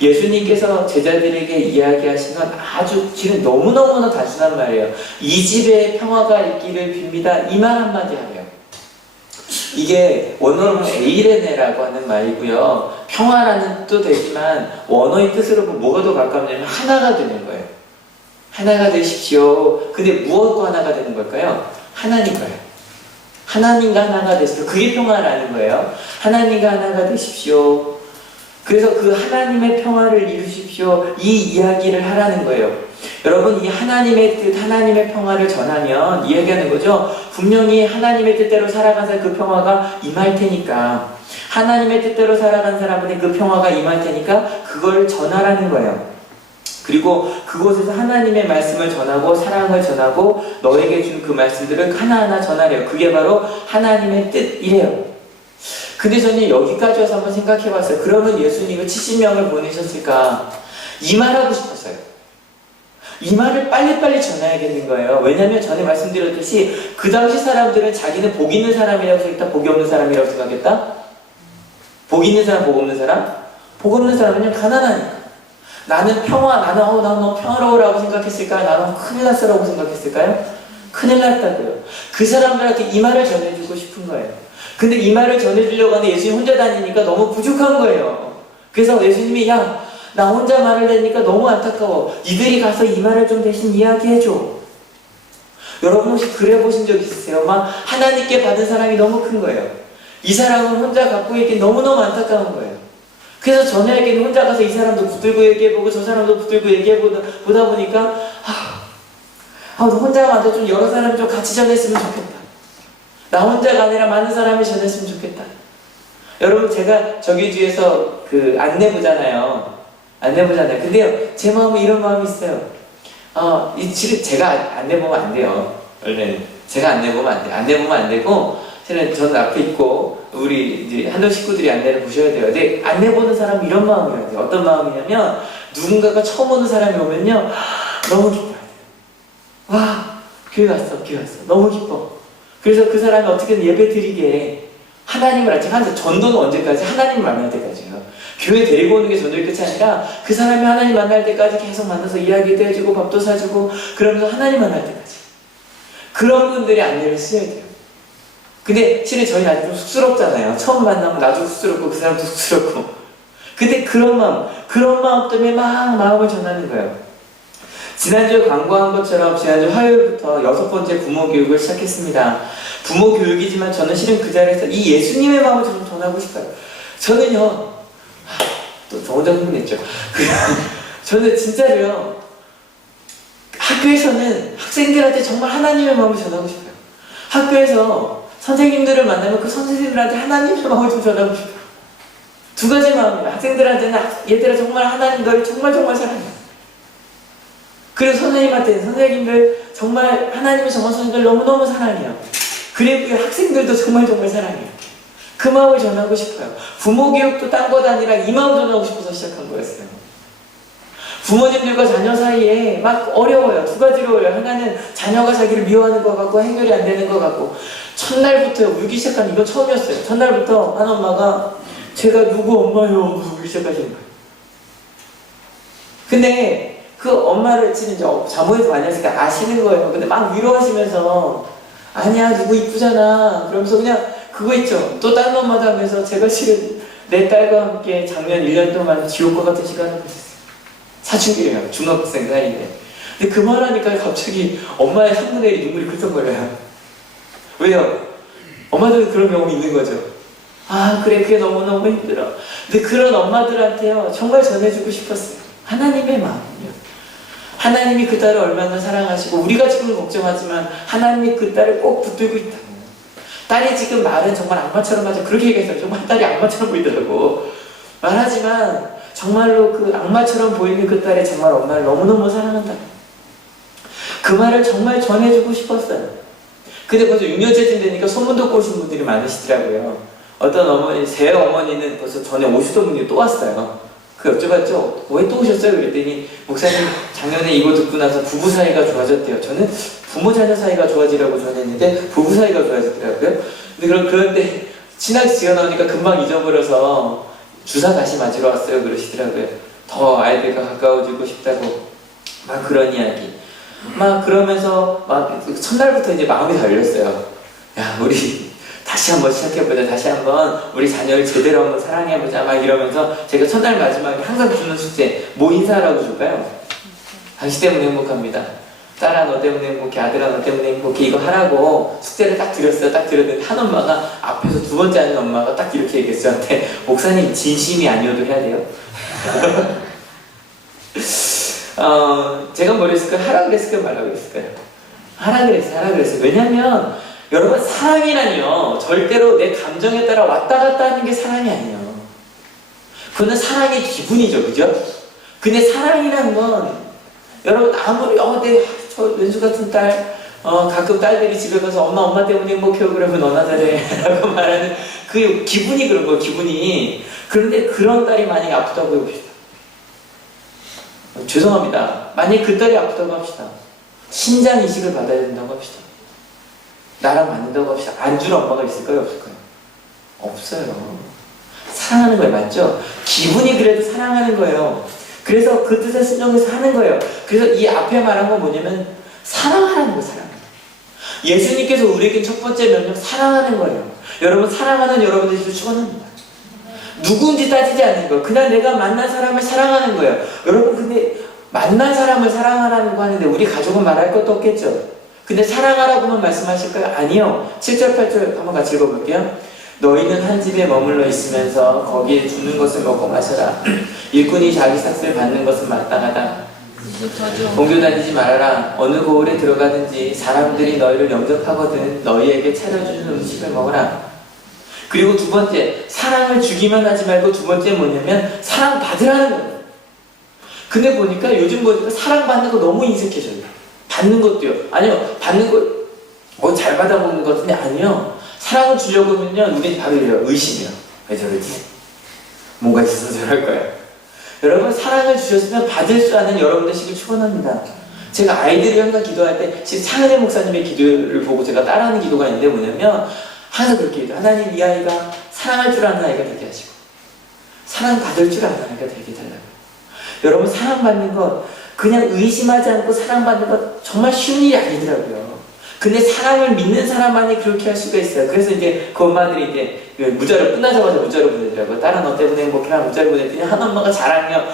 예수님께서 제자들에게 이야기하신 건 아주 지금 너무너무나 단순한 말이에요. 이 집에 평화가 있기를 빕니다. 이 말 한마디 하래요. 이게 원어로 보면 에이레네라고 하는 말이고요. 평화라는 뜻도 되지만 원어의 뜻으로 보면 뭐가 더 가까우냐면 하나가 되는 거예요. 하나가 되십시오. 근데 무엇과 하나가 되는 걸까요? 하나님과요. 하나님과 하나가 되십시오. 그게 평화라는 거예요. 하나님과 하나가 되십시오. 그래서 그 하나님의 평화를 이루십시오. 이 이야기를 하라는 거예요. 여러분 이 하나님의 뜻, 하나님의 평화를 전하면 이야기하는 거죠. 분명히 하나님의 뜻대로 살아간 사람 그 평화가 임할 테니까 하나님의 뜻대로 살아간 사람한테 그 평화가 임할 테니까 그걸 전하라는 거예요. 그리고 그곳에서 하나님의 말씀을 전하고 사랑을 전하고 너에게 준 그 말씀들을 하나하나 전하래요. 그게 바로 하나님의 뜻이래요. 근데 저는 여기까지 와서 한번 생각해 봤어요. 그러면 예수님은 70명을 보내셨을까? 이 말하고 싶었어요. 이 말을 빨리빨리 전해야겠는 거예요. 왜냐하면 전에 말씀드렸듯이 그 당시 사람들은 자기는 복 있는 사람이라고 생각했다? 복이 없는 사람이라고 생각했다? 복 있는 사람, 복 없는 사람? 복 없는 사람은 가난하니까. 나는 나는 너무 평화로우라고 생각했을까요? 나는 큰일 났어라고 생각했을까요? 큰일 났다고요. 그 사람들한테 이 말을 전해주고 싶은 거예요. 근데 이 말을 전해주려고 하는데 예수님 혼자 다니니까 너무 부족한 거예요. 그래서 예수님이 나 혼자 말을 내니까 너무 안타까워. 이들이 가서 이 말을 좀 대신 이야기해줘. 여러분 혹시 그래 보신 적 있으세요? 막 하나님께 받은 사랑이 너무 큰 거예요. 이 사람은 혼자 갖고 있기 너무너무 안타까운 거예요. 그래서 전에에게는 혼자 가서 이 사람도 붙들고 얘기해보고 저 사람도 붙들고 얘기해보다 보니까 너 혼자가 아니라 좀 여러 사람이 좀 같이 전했으면 좋겠다. 나 혼자가 아니라 많은 사람이 전했으면 좋겠다. 여러분 제가 저기 뒤에서 그 안내부잖아요. 근데요 제 마음에 이런 마음이 있어요. 지금 제가 안내보면 안 돼요. 원래는 제가 안내보면 안 돼요. 안내보면 안 되고 저는 앞에 있고 우리 이제 한동 식구들이 안내를 보셔야 돼요. 근데 안내 보는 사람이 이런 마음이어야 돼요. 어떤 마음이냐면 누군가가 처음 오는 사람이 오면요 너무 기뻐요. 와 교회 왔어. 너무 기뻐. 그래서 그 사람이 어떻게든 예배 드리게 하나님을 알지. 전도는 언제까지? 하나님을 만날 때까지요. 교회 데리고 오는 게 전도의 끝이 아니라 그 사람이 하나님 만날 때까지 계속 만나서 이야기도 해주고 밥도 사주고 그러면서 하나님 만날 때까지. 그런 분들이 안내를 쓰셔야 돼요. 근데 실은 저희 아직 좀 쑥스럽잖아요. 처음 만나면 나도 쑥스럽고 그 사람도 쑥스럽고. 근데 그런 마음 때문에 막 마음을 전하는 거예요. 지난주에 광고한 것처럼 지난주 화요일부터 6번째 부모 교육을 시작했습니다. 부모 교육이지만 저는 실은 그 자리에서 이 예수님의 마음을 좀 전하고 싶어요. 저는요, 또 저 혼자 흥분했죠. 저는 진짜로요, 학교에서는 학생들한테 정말 하나님의 마음을 전하고 싶어요. 학교에서 선생님들을 만나면 그 선생님들한테 하나님의 마음을 좀 전하고 싶어요. 두 가지 마음이에요. 학생들한테는 얘들아 정말 하나님 너를 정말 사랑해. 그리고 선생님한테는 선생님들 정말 하나님이 정말 선생님들 너무너무 사랑해요. 그리고 학생들도 정말 사랑해요. 그 마음을 전하고 싶어요. 부모 교육도 딴 것 아니라 이 마음 전하고 싶어서 시작한 거였어요. 부모님들과 자녀 사이에 막 어려워요. 두 가지로 어려워요. 하나는 자녀가 자기를 미워하는 것 같고 해결이 안 되는 것 같고, 첫날부터 울기 시작한 이건 처음이었어요. 첫날부터 한 엄마가 제가 누구 엄마요? 울기 시작하시는 거예요. 근데 그 엄마를 지금 이제 자모에서 많이 하니까 아시는 거예요. 근데 막 위로하시면서 아니야 누구 이쁘잖아 그러면서 그냥 그거 있죠. 또 다른 엄마도 하면서 제가 실은 내 딸과 함께 작년 1년 동안 지옥과 같은 시간을 보냈어요. 사춘기래요. 중학생 사이인데. 근데 그 말하니까 갑자기 엄마의 3분의 1이 눈물이 긁적거려요. 왜요? 엄마들은 그런 경험이 있는 거죠. 아 그래 그게 너무너무 힘들어. 근데 그런 엄마들한테요 정말 전해주고 싶었어요. 하나님의 마음이요. 하나님이 그 딸을 얼마나 사랑하시고, 우리가 지금 걱정하지만 하나님이 그 딸을 꼭 붙들고 있다. 딸이 지금 말은 정말 악마처럼 하죠. 그렇게 얘기했어요. 정말 딸이 악마처럼 보이더라고. 말하지만 정말로 그 악마처럼 보이는 그 딸이 정말 엄마를 너무너무 사랑한다. 그 말을 정말 전해주고 싶었어요. 근데 벌써 6년째쯤 되니까 소문 듣고 오신 분들이 많으시더라고요. 어떤 어머니, 제 어머니는 벌써 전에 오시던 분이 또 왔어요. 그 여쭤봤죠. 왜 또 오셨어요? 그랬더니 목사님 작년에 이거 듣고 나서 부부 사이가 좋아졌대요. 저는 부모 자녀 사이가 좋아지라고 전했는데 부부 사이가 좋아지더라고요. 근데 그런데 친하게 지어 나오니까 금방 잊어버려서 주사 다시 맞으러 왔어요. 그러시더라고요. 더 아이들과 가까워지고 싶다고 막 그런 이야기. 막 그러면서 막 첫날부터 이제 마음이 다 열렸어요. 야 우리 다시 한번 시작해보자. 다시 한번 우리 자녀를 제대로 한번 사랑해보자. 막 이러면서 제가 첫날 마지막에 항상 주는 숙제 뭐 인사하라고 줄까요? 당신 때문에 행복합니다. 딸아 너 때문에 행복해. 아들아 너 때문에 행복해. 이거 하라고 숙제를 딱 드렸어요. 딱 드렸는데 한 엄마가 앞에서 두 번째 하는 엄마가 딱 이렇게 얘기했어요. 저한테 목사님 진심이 아니어도 해야 돼요? 제가 뭘 했을까요? 하라 그랬을까요? 말라 그랬을까요? 하라 그랬어요. 왜냐면 여러분 사랑이라니요 절대로 내 감정에 따라 왔다 갔다 하는 게 사랑이 아니에요. 그거는 사랑의 기분이죠. 그죠? 근데 사랑이라는 건 여러분 아무리 저 왼수 같은 딸 가끔 딸들이 집에 가서 엄마 때문에 행복해요 그러면 너나 잘해 라고 말하는 그 기분이 그런 거예요. 기분이. 그런데 그런 딸이 만약에 아프다고 해봅시다. 죄송합니다. 만약에 그 딸이 아프다고 합시다. 신장 이식을 받아야 된다고 합시다. 나랑 맞는다고 합시다. 안 주는 엄마가 있을까요? 없을까요? 없어요. 사랑하는 거예요. 맞죠? 기분이 그래도 사랑하는 거예요. 그래서 그 뜻에 순종해서 하는 거예요. 그래서 이 앞에 말한 건 뭐냐면 사랑하라는 거예요. 사랑. 예수님께서 우리에게 첫 번째 명령 사랑하는 거예요. 여러분 사랑하는 여러분들이 축원합니다. 누구인지 따지지 않는 거예요. 그냥 내가 만난 사람을 사랑하는 거예요. 여러분 근데 만난 사람을 사랑하라는 거 하는데 우리 가족은 말할 것도 없겠죠. 근데 사랑하라고만 말씀하실까요? 아니요. 7절 8절 한번 같이 읽어볼게요. 너희는 한 집에 머물러 있으면서 거기에 주는 것을 먹고 마셔라. 일꾼이 자기 삭슬 받는 것은 마땅하다. 공교 다니지 말아라. 어느 고을에 들어가든지 사람들이 너희를 영접하거든 너희에게 차려주는 음식을 먹어라. 그리고 두 번째, 사랑을 주기만 하지 말고 두 번째 뭐냐면 사랑받으라는 거예요. 근데 보니까 요즘 보니까 사랑받는 거 너무 인색해져요. 받는 것도요. 아니요, 받는 거 잘 받아먹는 것 같은데 아니요. 사랑을 주려고 하면요, 우리 바로 이래요. 의심이요. 왜 저러지? 뭔가 있어서 저럴 거야. 여러분 사랑을 주셨으면 받을 줄 아는 여러분들 시길 축원합니다. 제가 아이들이 항상 기도할 때 지금 창은혜 목사님의 기도를 보고 제가 따라하는 기도가 있는데 뭐냐면 항상 그렇게 해요. 하나님 이 아이가 사랑할 줄 아는 아이가 되게 하시고 사랑받을 줄 아는 아이가 되게 달라고요. 여러분 사랑받는 것 그냥 의심하지 않고 사랑받는 것 정말 쉬운 일이 아니더라고요. 근데 사랑을 믿는 사람만이 그렇게 할 수가 있어요. 그래서 이제 그 엄마들이 이제 문자를 끝나자마자 문자를 보내더라고요. 딸은 너 때문에 행복해라 문자를 보냈더니 한 엄마가 자랑해요.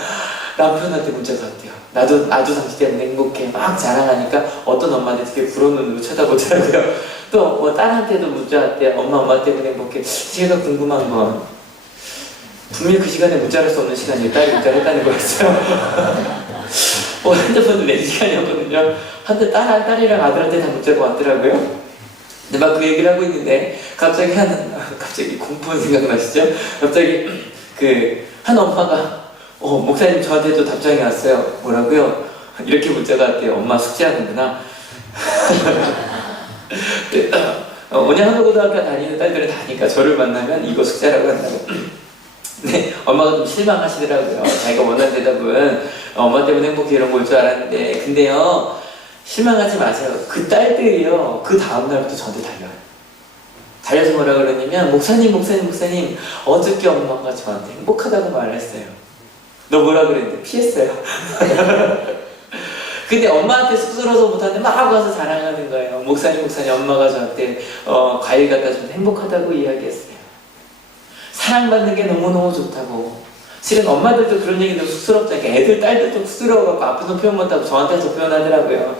남편한테 문자가 왔대요. 나도 당신 때문에 행복해. 막 자랑하니까 어떤 엄마들 되게 부러운 눈으로 쳐다보더라고요. 또 뭐 딸한테도 문자 왔대요. 엄마 때문에 행복해. 제가 궁금한 건 분명히 그 시간에 문자할 수 없는 시간에 딸이 문자를 했다는 거였어요. 핸드폰을 4시간이었거든요. 한때 딸이랑 아들한테 다 문자가 왔더라고요. 근데 막 그 얘기를 하고 있는데 갑자기 공포는 생각나시죠? 갑자기 한 엄마가 목사님 저한테도 답장이 왔어요. 뭐라고요? 이렇게 문자가 왔대요. 엄마 숙제하는구나. 온양한국고등학교 다니는 딸들은 다니까 저를 만나면 이거 숙제라고 한다고. 네, 엄마가 좀 실망하시더라고요. 자기가 원하는 대답은 엄마 때문에 행복해 이런 걸 줄 알았는데, 근데요, 실망하지 마세요. 그 딸들이요, 그 다음날부터 저한테 달려서 뭐라 그러냐면, 목사님, 어저께 엄마가 저한테 행복하다고 말했어요. 너 뭐라 그랬는데 피했어요. 근데 엄마한테 쑥스러워서 못하는데 막 와서 자랑하는 거예요. 목사님, 엄마가 저한테 과일 갖다 좀 행복하다고 이야기했어요. 사랑받는 게 너무너무 좋다고. 실은 엄마들도 그런 얘기 좀 쑥스럽다니까. 애들, 딸들도 쑥스러워갖고 앞에서 표현 못하고 저한테서 표현하더라고요.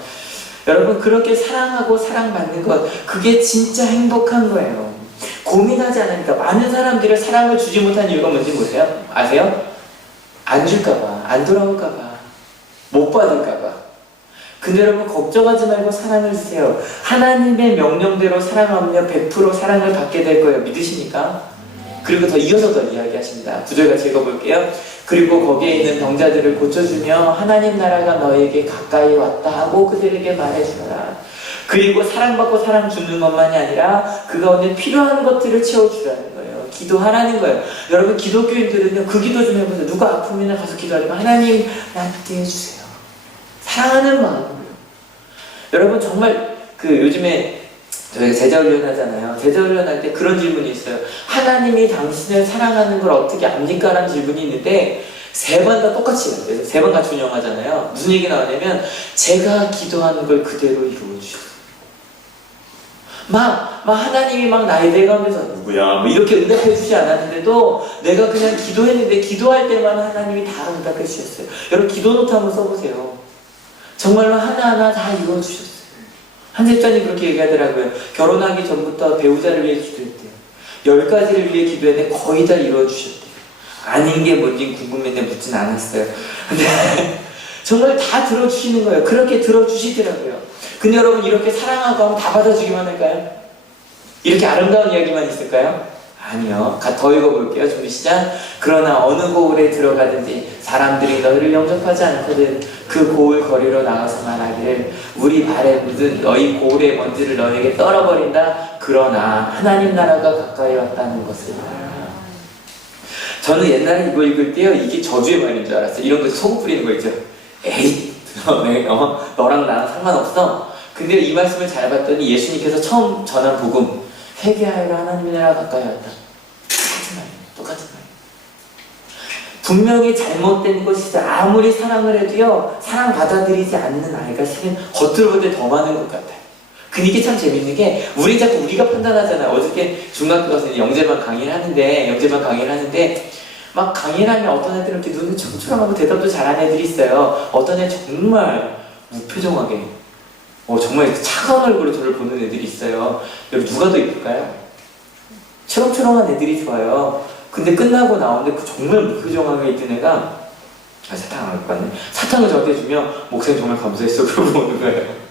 여러분, 그렇게 사랑하고 사랑받는 것, 그게 진짜 행복한 거예요. 고민하지 않으니까. 많은 사람들이 사랑을 주지 못한 이유가 뭔지 모르세요? 아세요? 안 줄까봐, 안 돌아올까봐, 못 받을까봐. 근데 여러분, 걱정하지 말고 사랑을 주세요. 하나님의 명령대로 사랑하면 100% 사랑을 받게 될 거예요. 믿으십니까? 그리고 더 이어서 더 이야기하십니다. 9절 같이 읽어볼게요. 그리고 거기에 있는 병자들을 고쳐주며 하나님 나라가 너에게 가까이 왔다 하고 그들에게 말해주라. 그리고 사랑받고 사랑 주는 것만이 아니라 그 가운데 필요한 것들을 채워주라는 거예요. 기도하라는 거예요. 여러분, 기독교인들은요, 그 기도 좀 해보세요. 누가 아프면 가서 기도하니까 하나님 나한테 해주세요. 사랑하는 마음으로. 여러분, 정말 요즘에 저희가 제자훈련 하잖아요. 제자훈련 할 때 그런 질문이 있어요. 하나님이 당신을 사랑하는 걸 어떻게 압니까? 라는 질문이 있는데 3번 다 똑같이 해요. 그래서 3번 같이 운영하잖아요. 무슨 얘기 나오냐면 제가 기도하는 걸 그대로 이루어주셨어요. 하나님이 나의 내 가운데서 누구야? 이렇게 응답해 주지 않았는데도 내가 그냥 기도했는데 기도할 때만 하나님이 다 응답해 주셨어요. 여러분, 기도 노트 한번 써보세요. 정말로 하나하나 다 이루어주셨어요. 한 집사님 그렇게 얘기하더라고요. 결혼하기 전부터 배우자를 위해 기도했대요. 10가지를 위해 기도했는데 거의 다 이루어주셨대요. 아닌 게 뭔지 궁금했는데 묻진 않았어요. 근데 정말 다 들어주시는 거예요. 그렇게 들어주시더라고요. 근데 여러분, 이렇게 사랑하고 하면 다 받아주기만 할까요? 이렇게 아름다운 이야기만 있을까요? 아니요. 더 읽어볼게요. 준비 시작. 그러나 어느 고을에 들어가든지 사람들이 너희를 영접하지 않거든 그 고을 거리로 나가서 말하기를 우리 발에 묻은 너희 고을의 먼지를 너희에게 떨어버린다. 그러나 하나님 나라가 가까이 왔다는 것을 알아. 저는 옛날에 이거 읽을 때요, 이게 저주의 말인 줄 알았어요. 이런 거에서 소금 뿌리는 거 있죠. 에이, 너랑 나랑 상관없어. 근데 이 말씀을 잘 봤더니 예수님께서 처음 전한 복음, 회개하여라 하나님의 나라가 가까이 왔다. 똑같은 말이에요. 분명히 잘못된 것이죠. 아무리 사랑을 해도요, 사랑 받아들이지 않는 아이가 실은 겉으로 볼 때 더 많은 것 같아요. 근데 이게 참 재밌는 게 자꾸 우리가 판단하잖아요. 어저께 중학교 가서 영재반 강의를 하는데 막 강의를 하면 어떤 애들은 이렇게 눈을 청초롱하고 대답도 잘하는 애들이 있어요. 어떤 애 정말 무표정하게 정말 차가운 얼굴로 저를 보는 애들이 있어요. 여러분, 누가 더 이쁠까요? 초롱초롱한 애들이 좋아요. 근데 끝나고 나오는데 그 정말 무표정하게 있던 애가 사탕 안 갖고 왔네. 사탕을 저한테 주면 목사님 정말 감사했어 그러고 오는 거예요.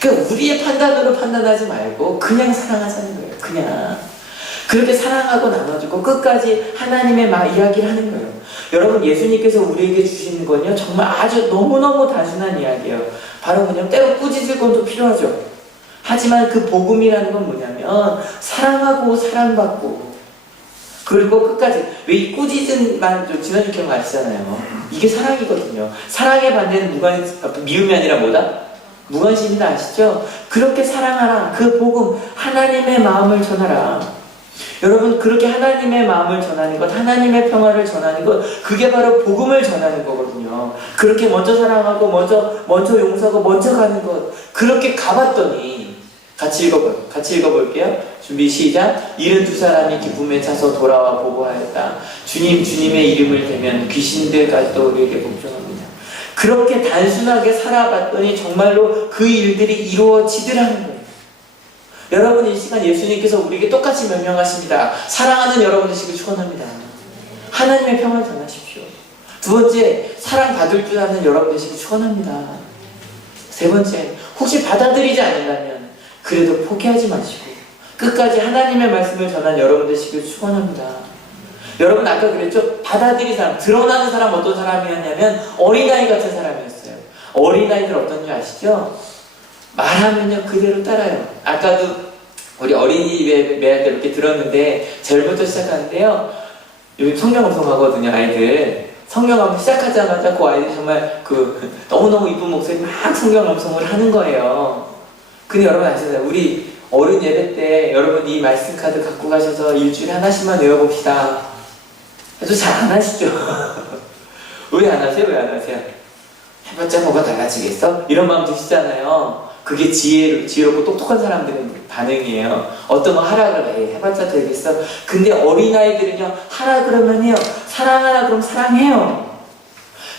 그러니까 우리의 판단으로 판단하지 말고 그냥 사랑하자는 거예요. 그냥 그렇게 사랑하고 나눠주고 끝까지 하나님의 이야기를 하는 거예요. 여러분, 예수님께서 우리에게 주시는 건요, 정말 아주 너무너무 단순한 이야기예요. 바로 뭐냐면 때로 꾸짖을 건 좀 필요하죠. 하지만 그 복음이라는 건 뭐냐면 사랑하고 사랑받고 그리고 끝까지. 왜 이 꾸짖은 말 지난주 기억나시잖아요. 이게 사랑이거든요. 사랑의 반대는 미움이 아니라 뭐다? 무관심이다. 아시죠? 그렇게 사랑하라. 그 복음, 하나님의 마음을 전하라. 여러분, 그렇게 하나님의 마음을 전하는 것, 하나님의 평화를 전하는 것, 그게 바로 복음을 전하는 거거든요. 그렇게 먼저 사랑하고 먼저 용서하고 먼저 가는 것, 그렇게 가봤더니 같이 읽어볼게요. 준비 시작. 72사람이 기쁨에 차서 돌아와 보고하였다. 주님의 이름을 대면 귀신들까지도 우리에게 복종합니다. 그렇게 단순하게 살아봤더니 정말로 그 일들이 이루어지더라는 거예요. 여러분, 이 시간 예수님께서 우리에게 똑같이 명령하십니다. 사랑하는 여러분 되시길 축원합니다. 하나님의 평을 전하십시오. 두 번째, 사랑받을 줄 아는 여러분 되시길 축원합니다. 세 번째, 혹시 받아들이지 않는다면 그래도 포기하지 마시고 끝까지 하나님의 말씀을 전한 여러분 되시길 축원합니다. 여러분, 아까 그랬죠? 받아들인 사람, 드러나는 사람 어떤 사람이었냐면 어린아이 같은 사람이었어요. 어린아이들 어떤 줄 아시죠? 말하면요 그대로 따라요. 아까도 우리 어린이 예배 때 이렇게 들었는데 절부터 시작하는데요. 요즘 성경 음성하거든요, 아이들. 성경 암송 시작하자마자 그 아이들 정말 너무너무 이쁜 목소리 막 성경 암송을 하는 거예요. 근데 여러분 아시잖아요. 우리 어른 예배 때 여러분 이 말씀 카드 갖고 가셔서 일주일에 하나씩만 외워봅시다 해도 잘 안 하시죠? 왜 안 하세요? 왜 안 하세요? 해봤자 뭐가 달라지겠어? 이런 마음 드시잖아요. 그게 지혜롭고 똑똑한 사람들의 반응이에요. 어떤 거 하라 그러면 해봤자 되겠어? 근데 어린아이들은요, 하라 그러면 해요. 사랑하라 그러면 사랑해요.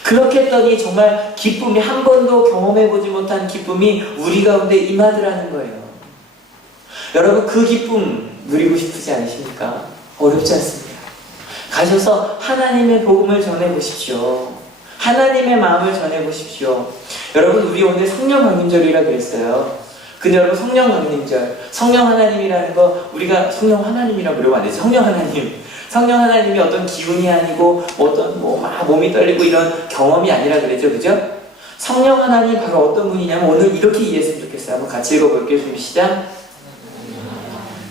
그렇게 했더니 정말 기쁨이, 한 번도 경험해보지 못한 기쁨이 우리 가운데 임하더라는 거예요. 여러분, 그 기쁨 누리고 싶으지 않으십니까? 어렵지 않습니다. 가셔서 하나님의 복음을 전해보십시오. 하나님의 마음을 전해보십시오. 여러분, 우리 오늘 성령 강림절이라 그랬어요. 근데 여러분, 성령 강림절, 성령 하나님이라는 거 우리가 성령 하나님이라고 부르면 안 되죠. 성령 하나님. 성령 하나님이 어떤 기운이 아니고 어떤 막 몸이 떨리고 이런 경험이 아니라 그랬죠. 그죠? 성령 하나님 바로 어떤 분이냐면 오늘 이렇게 이해했으면 좋겠어요. 한번 같이 읽어볼게요. 준비 시작.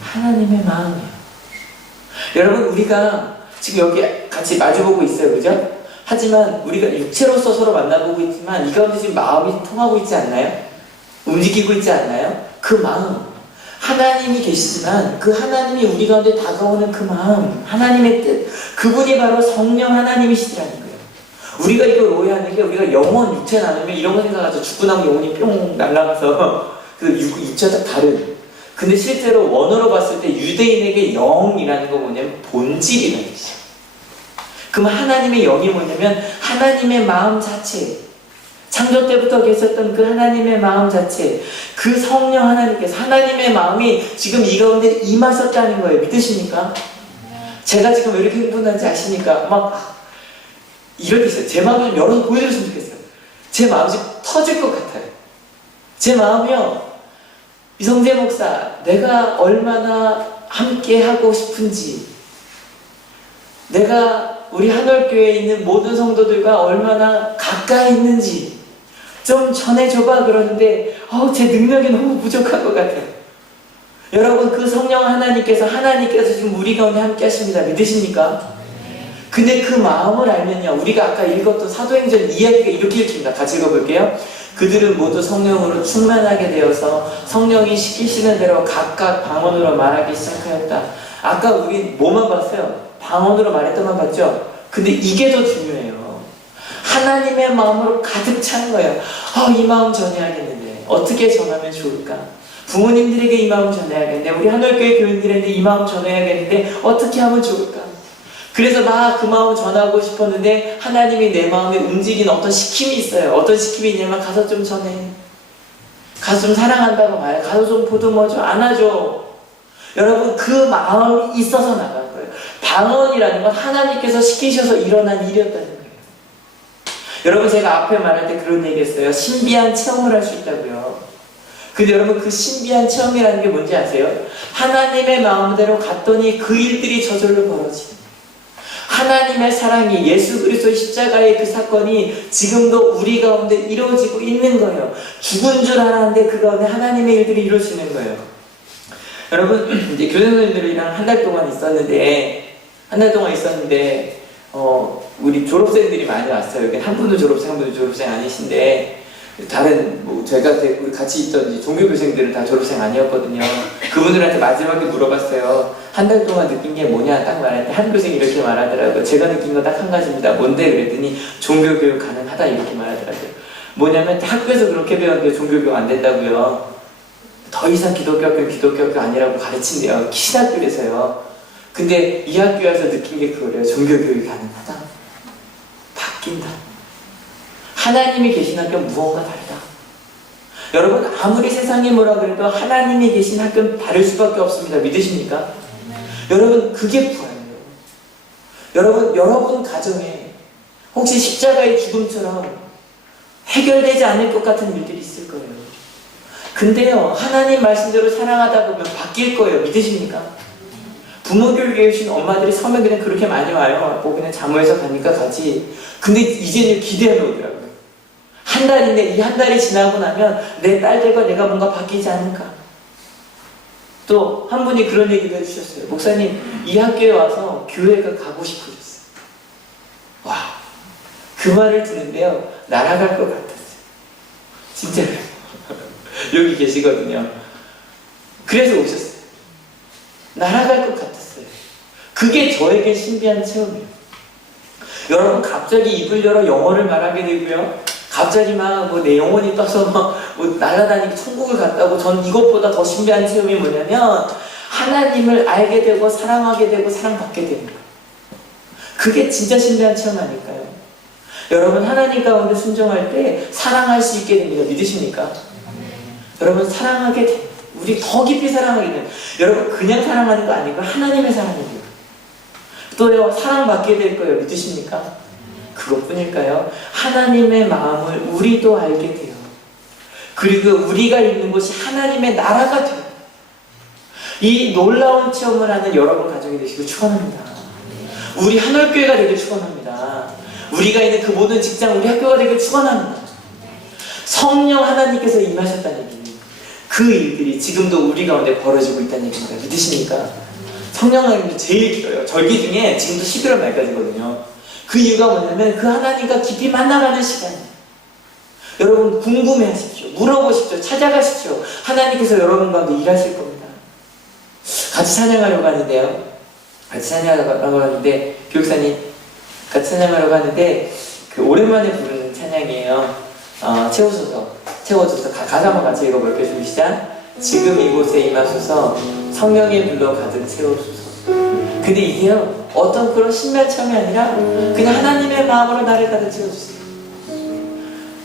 하나님의 마음이에요. 여러분, 우리가 지금 여기 같이 마주보고 있어요. 그죠? 하지만 우리가 육체로서 서로 만나보고 있지만 이 가운데 지금 마음이 통하고 있지 않나요? 움직이고 있지 않나요? 그 마음, 하나님이 계시지만 그 하나님이 우리 가운데 다가오는 그 마음, 하나님의 뜻, 그분이 바로 성령 하나님이시더라는 거예요. 우리가 이걸 오해하는 게 우리가 영혼, 육체 나누면 이런 거 생각하죠. 죽고 나면 영혼이 뿅 날아가서 그 육체가 딱 다른. 근데 실제로 원어로 봤을 때 유대인에게 영이라는 거 뭐냐면 본질이라는 뜻이에요. 그럼 하나님의 영이 뭐냐면 하나님의 마음 자체, 창조 때부터 계셨던 그 하나님의 마음 자체, 그 성령 하나님께서 하나님의 마음이 지금 이 가운데 임하셨다는 거예요. 믿으십니까? 제가 지금 왜 이렇게 흥분한지 아십니까? 막 이럴 때 있어요. 제 마음을 좀 열어서 보여줬으면 좋겠어요. 제 마음이 터질 것 같아요. 제 마음이요, 이성재 목사, 내가 얼마나 함께 하고 싶은지, 내가 우리 한월교회에 있는 모든 성도들과 얼마나 가까이 있는지 좀 전해줘봐 그러는데 제 능력이 너무 부족한 것 같아요. 여러분, 그 성령 하나님께서 지금 우리 가운데 함께 하십니다. 믿으십니까? 근데 그 마음을 알면요, 우리가 아까 읽었던 사도행전 이야기가 이렇게 읽힙니다. 같이 읽어볼게요. 그들은 모두 성령으로 충만하게 되어서 성령이 시키시는 대로 각각 방언으로 말하기 시작하였다. 아까 우리 뭐만 봤어요? 방언으로 말했던만 봤죠? 근데 이게 더 중요해요. 하나님의 마음으로 가득 찬 거예요. 이 마음 전해야겠는데 어떻게 전하면 좋을까? 부모님들에게 이 마음 전해야겠는데, 우리 한월교회 교인들에게 이 마음 전해야겠는데 어떻게 하면 좋을까? 그래서 막 그 마음 전하고 싶었는데 하나님이 내 마음에 움직이는 어떤 시킴이 있어요. 어떤 시킴이 있냐면 가서 좀 전해, 가서 좀 사랑한다고 말해, 가서 좀 보듬어줘, 안아줘. 여러분, 그 마음이 있어서 나간 거예요. 방언이라는 건 하나님께서 시키셔서 일어난 일이었다는 거예요. 여러분, 제가 앞에 말할 때 그런 얘기 했어요. 신비한 체험을 할 수 있다고요. 근데 여러분, 그 신비한 체험이라는 게 뭔지 아세요? 하나님의 마음대로 갔더니 그 일들이 저절로 벌어지는, 하나님의 사랑이, 예수 그리스도의 십자가의 그 사건이 지금도 우리 가운데 이루어지고 있는 거예요. 죽은 줄 알았는데 그 가운데 하나님의 일들이 이루어지는 거예요. 여러분, 이제 교장선생님들이랑 한 달 동안 있었는데, 우리 졸업생들이 많이 왔어요. 여기 한 분도 졸업생, 한 분도 졸업생 아니신데, 다른, 제가 우리 같이 있던 종교교생들은 다 졸업생 아니었거든요. 그분들한테 마지막에 물어봤어요. 한 달 동안 느낀 게 뭐냐 딱 말했는데, 한 교생이 이렇게 말하더라고요. 제가 느낀 거 딱 한 가지입니다. 뭔데? 그랬더니, 종교교육 가능하다 이렇게 말하더라고요. 뭐냐면, 학교에서 그렇게 배웠는데 종교교육 안 된다고요. 더 이상 기독교 아니라고 가르친대요. 신학교에서요. 근데 이 학교에서 느낀 게 그거래요. 종교교육이 가능하다. 바뀐다. 하나님이 계신 학교는 무언가 다르다. 여러분, 아무리 세상이 뭐라 그래도 하나님이 계신 학교는 다를 수밖에 없습니다. 믿으십니까? 여러분, 그게 부활이에요. 여러분 가정에 혹시 십자가의 죽음처럼 해결되지 않을 것 같은 일들이 있을 거예요. 근데요, 하나님 말씀대로 사랑하다 보면 바뀔 거예요. 믿으십니까? 부모 교육에 오신 엄마들이 서면 그냥 그렇게 많이 와요. 뭐 그냥 잠모해서 가니까 가지. 근데 이제는 기대하며 오더라고요. 한 달인데 이 한 달이 지나고 나면 내 딸들과 내가 뭔가 바뀌지 않을까. 또 한 분이 그런 얘기도 해주셨어요. 목사님, 이 학교에 와서 교회가 가고 싶어졌어요. 와, 그 말을 듣는데요, 날아갈 것 같았어요. 진짜요. 여기 계시거든요. 그래서 오셨어요. 날아갈 것 같았어요. 그게 저에게 신비한 체험이에요. 여러분, 갑자기 입을 열어 영어를 말하게 되고요, 갑자기 막 내 영혼이 떠서 뭐 날아다니고 천국을 갔다고. 전 이것보다 더 신비한 체험이 뭐냐면 하나님을 알게 되고 사랑하게 되고 사랑받게 되는 거예요. 그게 진짜 신비한 체험 아닐까요? 여러분, 하나님 가운데 순종할 때 사랑할 수 있게 됩니다. 믿으십니까? 여러분, 사랑하게 됩니다. 우리 더 깊이 사랑하게 돼요. 여러분, 그냥 사랑하는 거 아니고 하나님의 사랑이에요. 또 사랑받게 될 거예요. 믿으십니까? 그것뿐일까요? 하나님의 마음을 우리도 알게 돼요. 그리고 우리가 있는 곳이 하나님의 나라가 돼요. 이 놀라운 체험을 하는 여러분 가정이 되시길 축원합니다. 우리 한올교회가 되길 축원합니다. 우리가 있는 그 모든 직장, 우리 학교가 되길 축원합니다. 성령 하나님께서 임하셨다는 얘기는 그 일들이 지금도 우리 가운데 벌어지고 있다는 얘기입니다. 믿으십니까? 성령 하나님이 제일 길어요. 절기 중에 지금도 11월 말까지거든요. 그 이유가 뭐냐면 그 하나님과 깊이 만나가는 시간이에요. 여러분, 궁금해하십시오. 물어보십시오. 찾아가십시오. 하나님께서 여러분 가운데 일하실 겁니다. 같이 찬양하려고 하는데요. 같이 찬양하려고 하는데, 교육사님 같이 찬양하려고 하는데, 그 오랜만에 부르는 찬양이에요. 채워줘서 가사 한번 같이 읽어볼게요. 시작. 지금 이곳에 임하소서, 성령의 불로 가득 채워소서. 근데 이게요, 어떤 그런 신비한 체험이 아니라 그냥 하나님의 마음으로 나를 가득 채워주세요.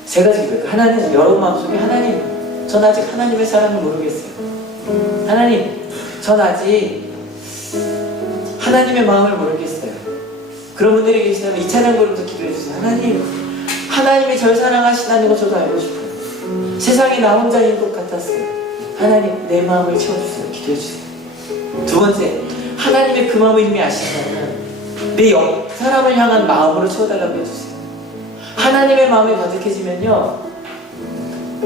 세 가지 기도예요. 하나님, 여러분 마음속에 하나님, 전 아직 하나님의 사랑을 모르겠어요. 하나님, 전 아직 하나님의 마음을 모르겠어요. 그런 분들이 계시다면 이 찬양 부르면서 기도해주세요. 하나님, 하나님이 절 사랑하시다는 거 저도 알고 싶어요. 세상에 나 혼자인 것 같았어요. 하나님, 내 마음을 채워주세요. 기도해주세요. 두 번째, 하나님의 그 마음을 이미 아신다면 내 사람을 향한 마음으로 채워달라고 해주세요. 하나님의 마음이 가득해지면요,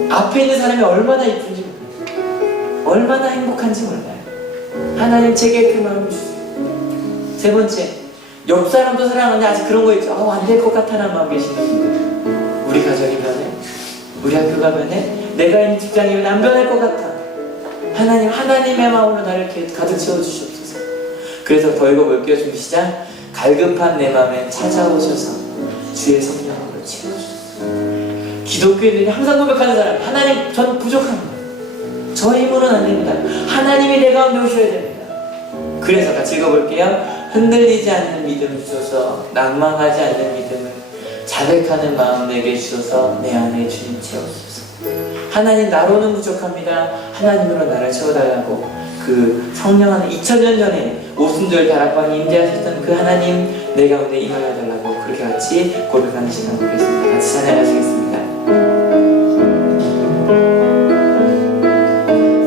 앞에 있는 사람이 얼마나 이쁜지 몰라요. 얼마나 행복한지 몰라요. 하나님, 제게 그 마음을 주세요. 세 번째, 옆 사람도 사랑하는데 아직 그런 거 있죠. 안 될 것 같아라는 마음 계시는 분들, 우리 가정이 변해, 우리 학교가 변해, 내가 있는 직장이면 안 변할 것 같아. 하나님, 하나님의 마음으로 나를 가득 채워주시옵소서. 그래서 더 읽어볼게요. 준비 시작. 갈급한 내 맘에 찾아오셔서 주의 성령으로 채워주소서. 기독교인들이 항상 고백하는 사람, 하나님, 전 부족합니다. 저의 힘으로는 안 됩니다. 하나님이 내 가운데 오셔야 됩니다. 그래서 같이 읽어볼게요. 흔들리지 않는 믿음을 주셔서, 낭망하지 않는 믿음을, 자백하는 마음 내게 주셔서 내 안에 주님 채워주소서. 하나님, 나로는 부족합니다. 하나님으로 나를 채워달라고 그 성령 하나 2000년 전에 오순절 다락방에 임재하셨던 그 하나님, 내 가운데 임하여 달라고 그렇게 같이 고백하는 시간 보겠습니다. 같이 찬양하시겠습니다.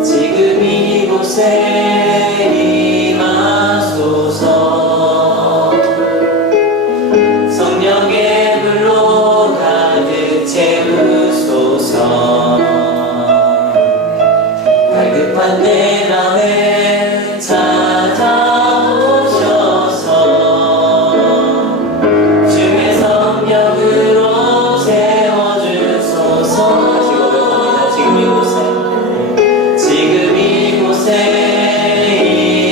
지금 이곳에 임하소서, 성령의 불로 가득 채우소서. 갈급한 내 맘에 찾아오셔서 주의 성령으로 채워주소서. 다시 고백합니다. 지금 이곳에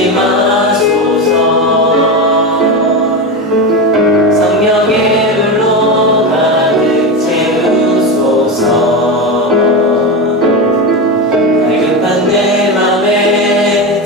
임하소서, 성령의 불로 가득 채우소서. 내 맘에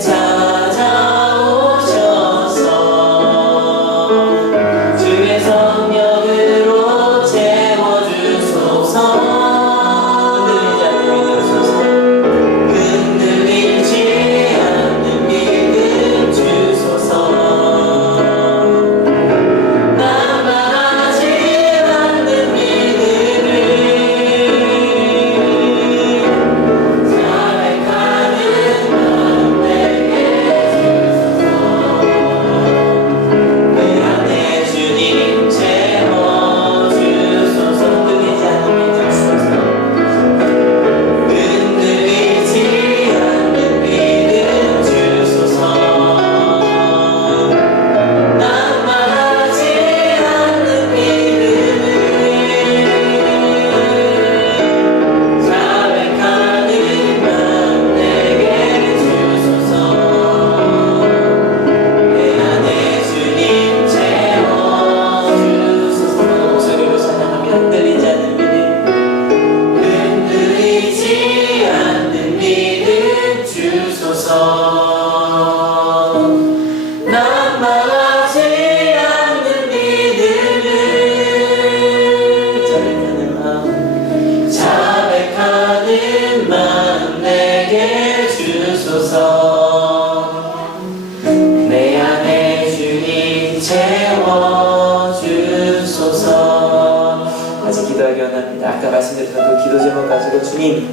같이 기도하기 원합니다. 아까 말씀드렸던 그 기도 제목 가지고 주님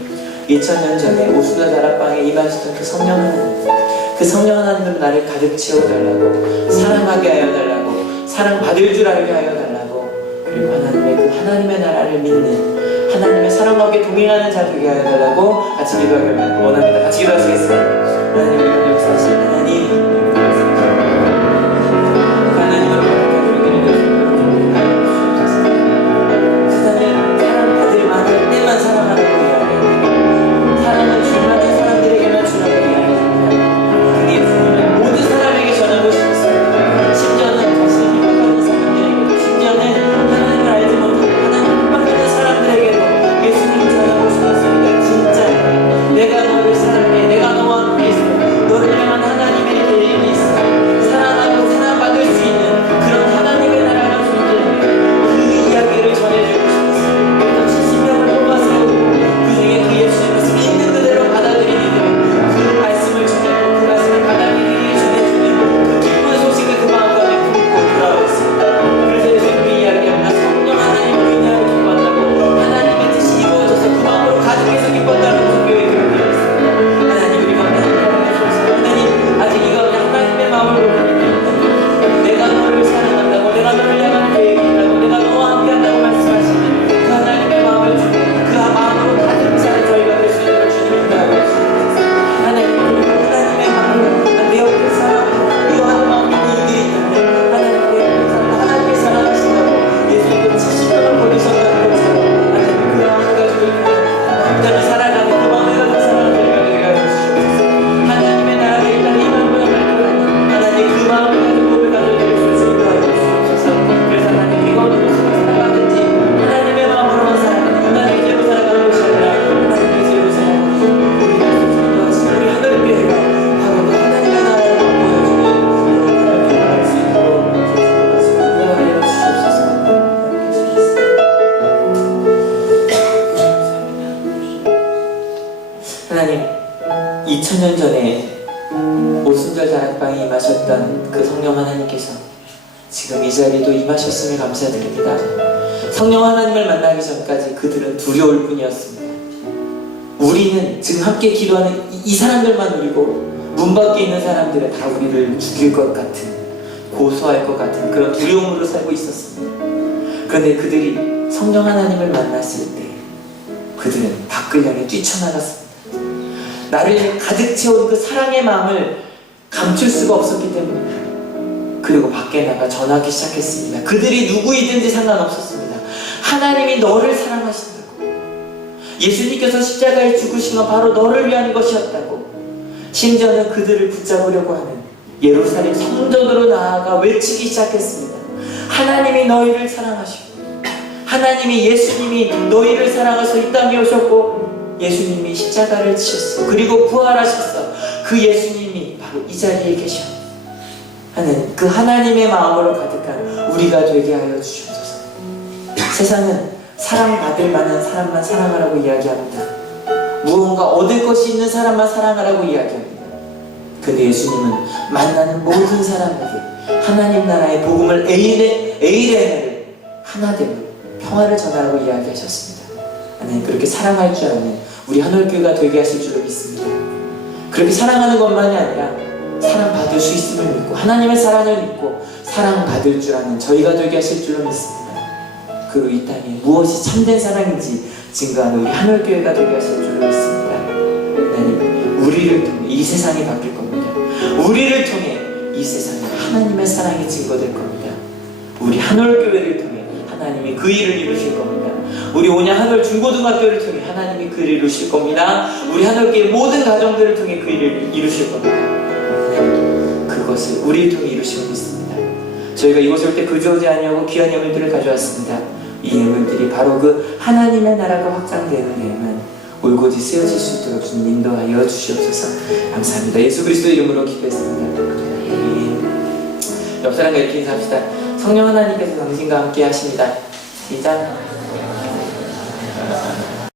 2000년 전에 오순절 다락방에 임하셨던 그 성령 하나님, 그 성령 하나님으로 나를 가득 채워달라고, 사랑하게 하여 달라고, 사랑받을 줄 알게 하여 달라고, 그리고 하나님의 그 하나님의 나라를 믿는 하나님의 사랑하게 동행하는 자 되게 하여 달라고 같이 기도하기 원합니다. 같이 기도하시겠습니다. 하나님, 우리 역사하신 하나님, 하나님, 2000년 전에 오순절 다락방에 임하셨던 그 성령 하나님께서 지금 이 자리도 임하셨음을 감사드립니다. 성령 하나님을 만나기 전까지 그들은 두려울 뿐이었습니다. 우리는 지금 함께 기도하는 이 사람들만 누리고 문 밖에 있는 사람들은 다 우리를 죽일 것 같은, 고소할 것 같은 그런 두려움으로 살고 있었습니다. 그런데 그들이 성령 하나님을 만났을 때 그들은 밖을 향해 뛰쳐나갔습니다. 나를 가득 채운 그 사랑의 마음을 감출 수가 없었기 때문입니다. 그리고 밖에 나가 전하기 시작했습니다. 그들이 누구이든지 상관없었습니다. 하나님이 너를 사랑하신다고, 예수님께서 십자가에 죽으신 건 바로 너를 위한 것이었다고, 심지어는 그들을 붙잡으려고 하는 예루살렘 성전으로 나아가 외치기 시작했습니다. 하나님이 너희를 사랑하시고, 하나님이 예수님이 너희를 사랑하셔서 이 땅에 오셨고 예수님이 십자가를 지셨어. 그리고 부활하셨어. 그 예수님이 바로 이 자리에 계셔 하는 그 하나님의 마음으로 가득한 우리가 되게 하여 주시옵소서. 세상은 사랑받을 만한 사람만 사랑하라고 이야기합니다. 무언가 얻을 것이 있는 사람만 사랑하라고 이야기합니다. 근데 예수님은 만나는 모든 사람에게 하나님 나라의 복음을 에이레를 하나됨을, 평화를 전하라고 이야기하셨습니다. 하나님, 그렇게 사랑할 줄 아는 우리 한올교회가 되게 하실 줄로 믿습니다. 그렇게 사랑하는 것만이 아니라 사랑받을 수 있음을 믿고 하나님의 사랑을 믿고 사랑받을 줄 아는 저희가 되게 하실 줄로 믿습니다. 그리고 이 땅에 무엇이 참된 사랑인지 증거하는 우리 한올교회가 되게 하실 줄로 믿습니다. 하나님, 우리를 통해 이 세상이 바뀔 겁니다. 우리를 통해 이 세상에 하나님의 사랑이 증거될 겁니다. 우리 한올교회를 통해 하나님이 그 일을 이루실 겁니다. 우리 오냐 한올 중고등학교를 통해 하나님이 그 일을 이루실 겁니다. 우리 한올교회 모든 가정들을 통해 그 일을 이루실 겁니다. 그것을 우리를 통해 이루시고 있습니다. 저희가 이곳에 올 때 그주어지 아니하고 귀한 예물들을 가져왔습니다. 이 예물들이 바로 그 하나님의 나라가 확장되는 데에만 올곧이 쓰여질 수 있도록 주님 인도하여 주시옵소서. 감사합니다. 예수 그리스도 이름으로 기도했습니다. 옆 사람과 이렇게 인사합시다. 성령 하나님께서 당신과 함께 하십니다. 시작.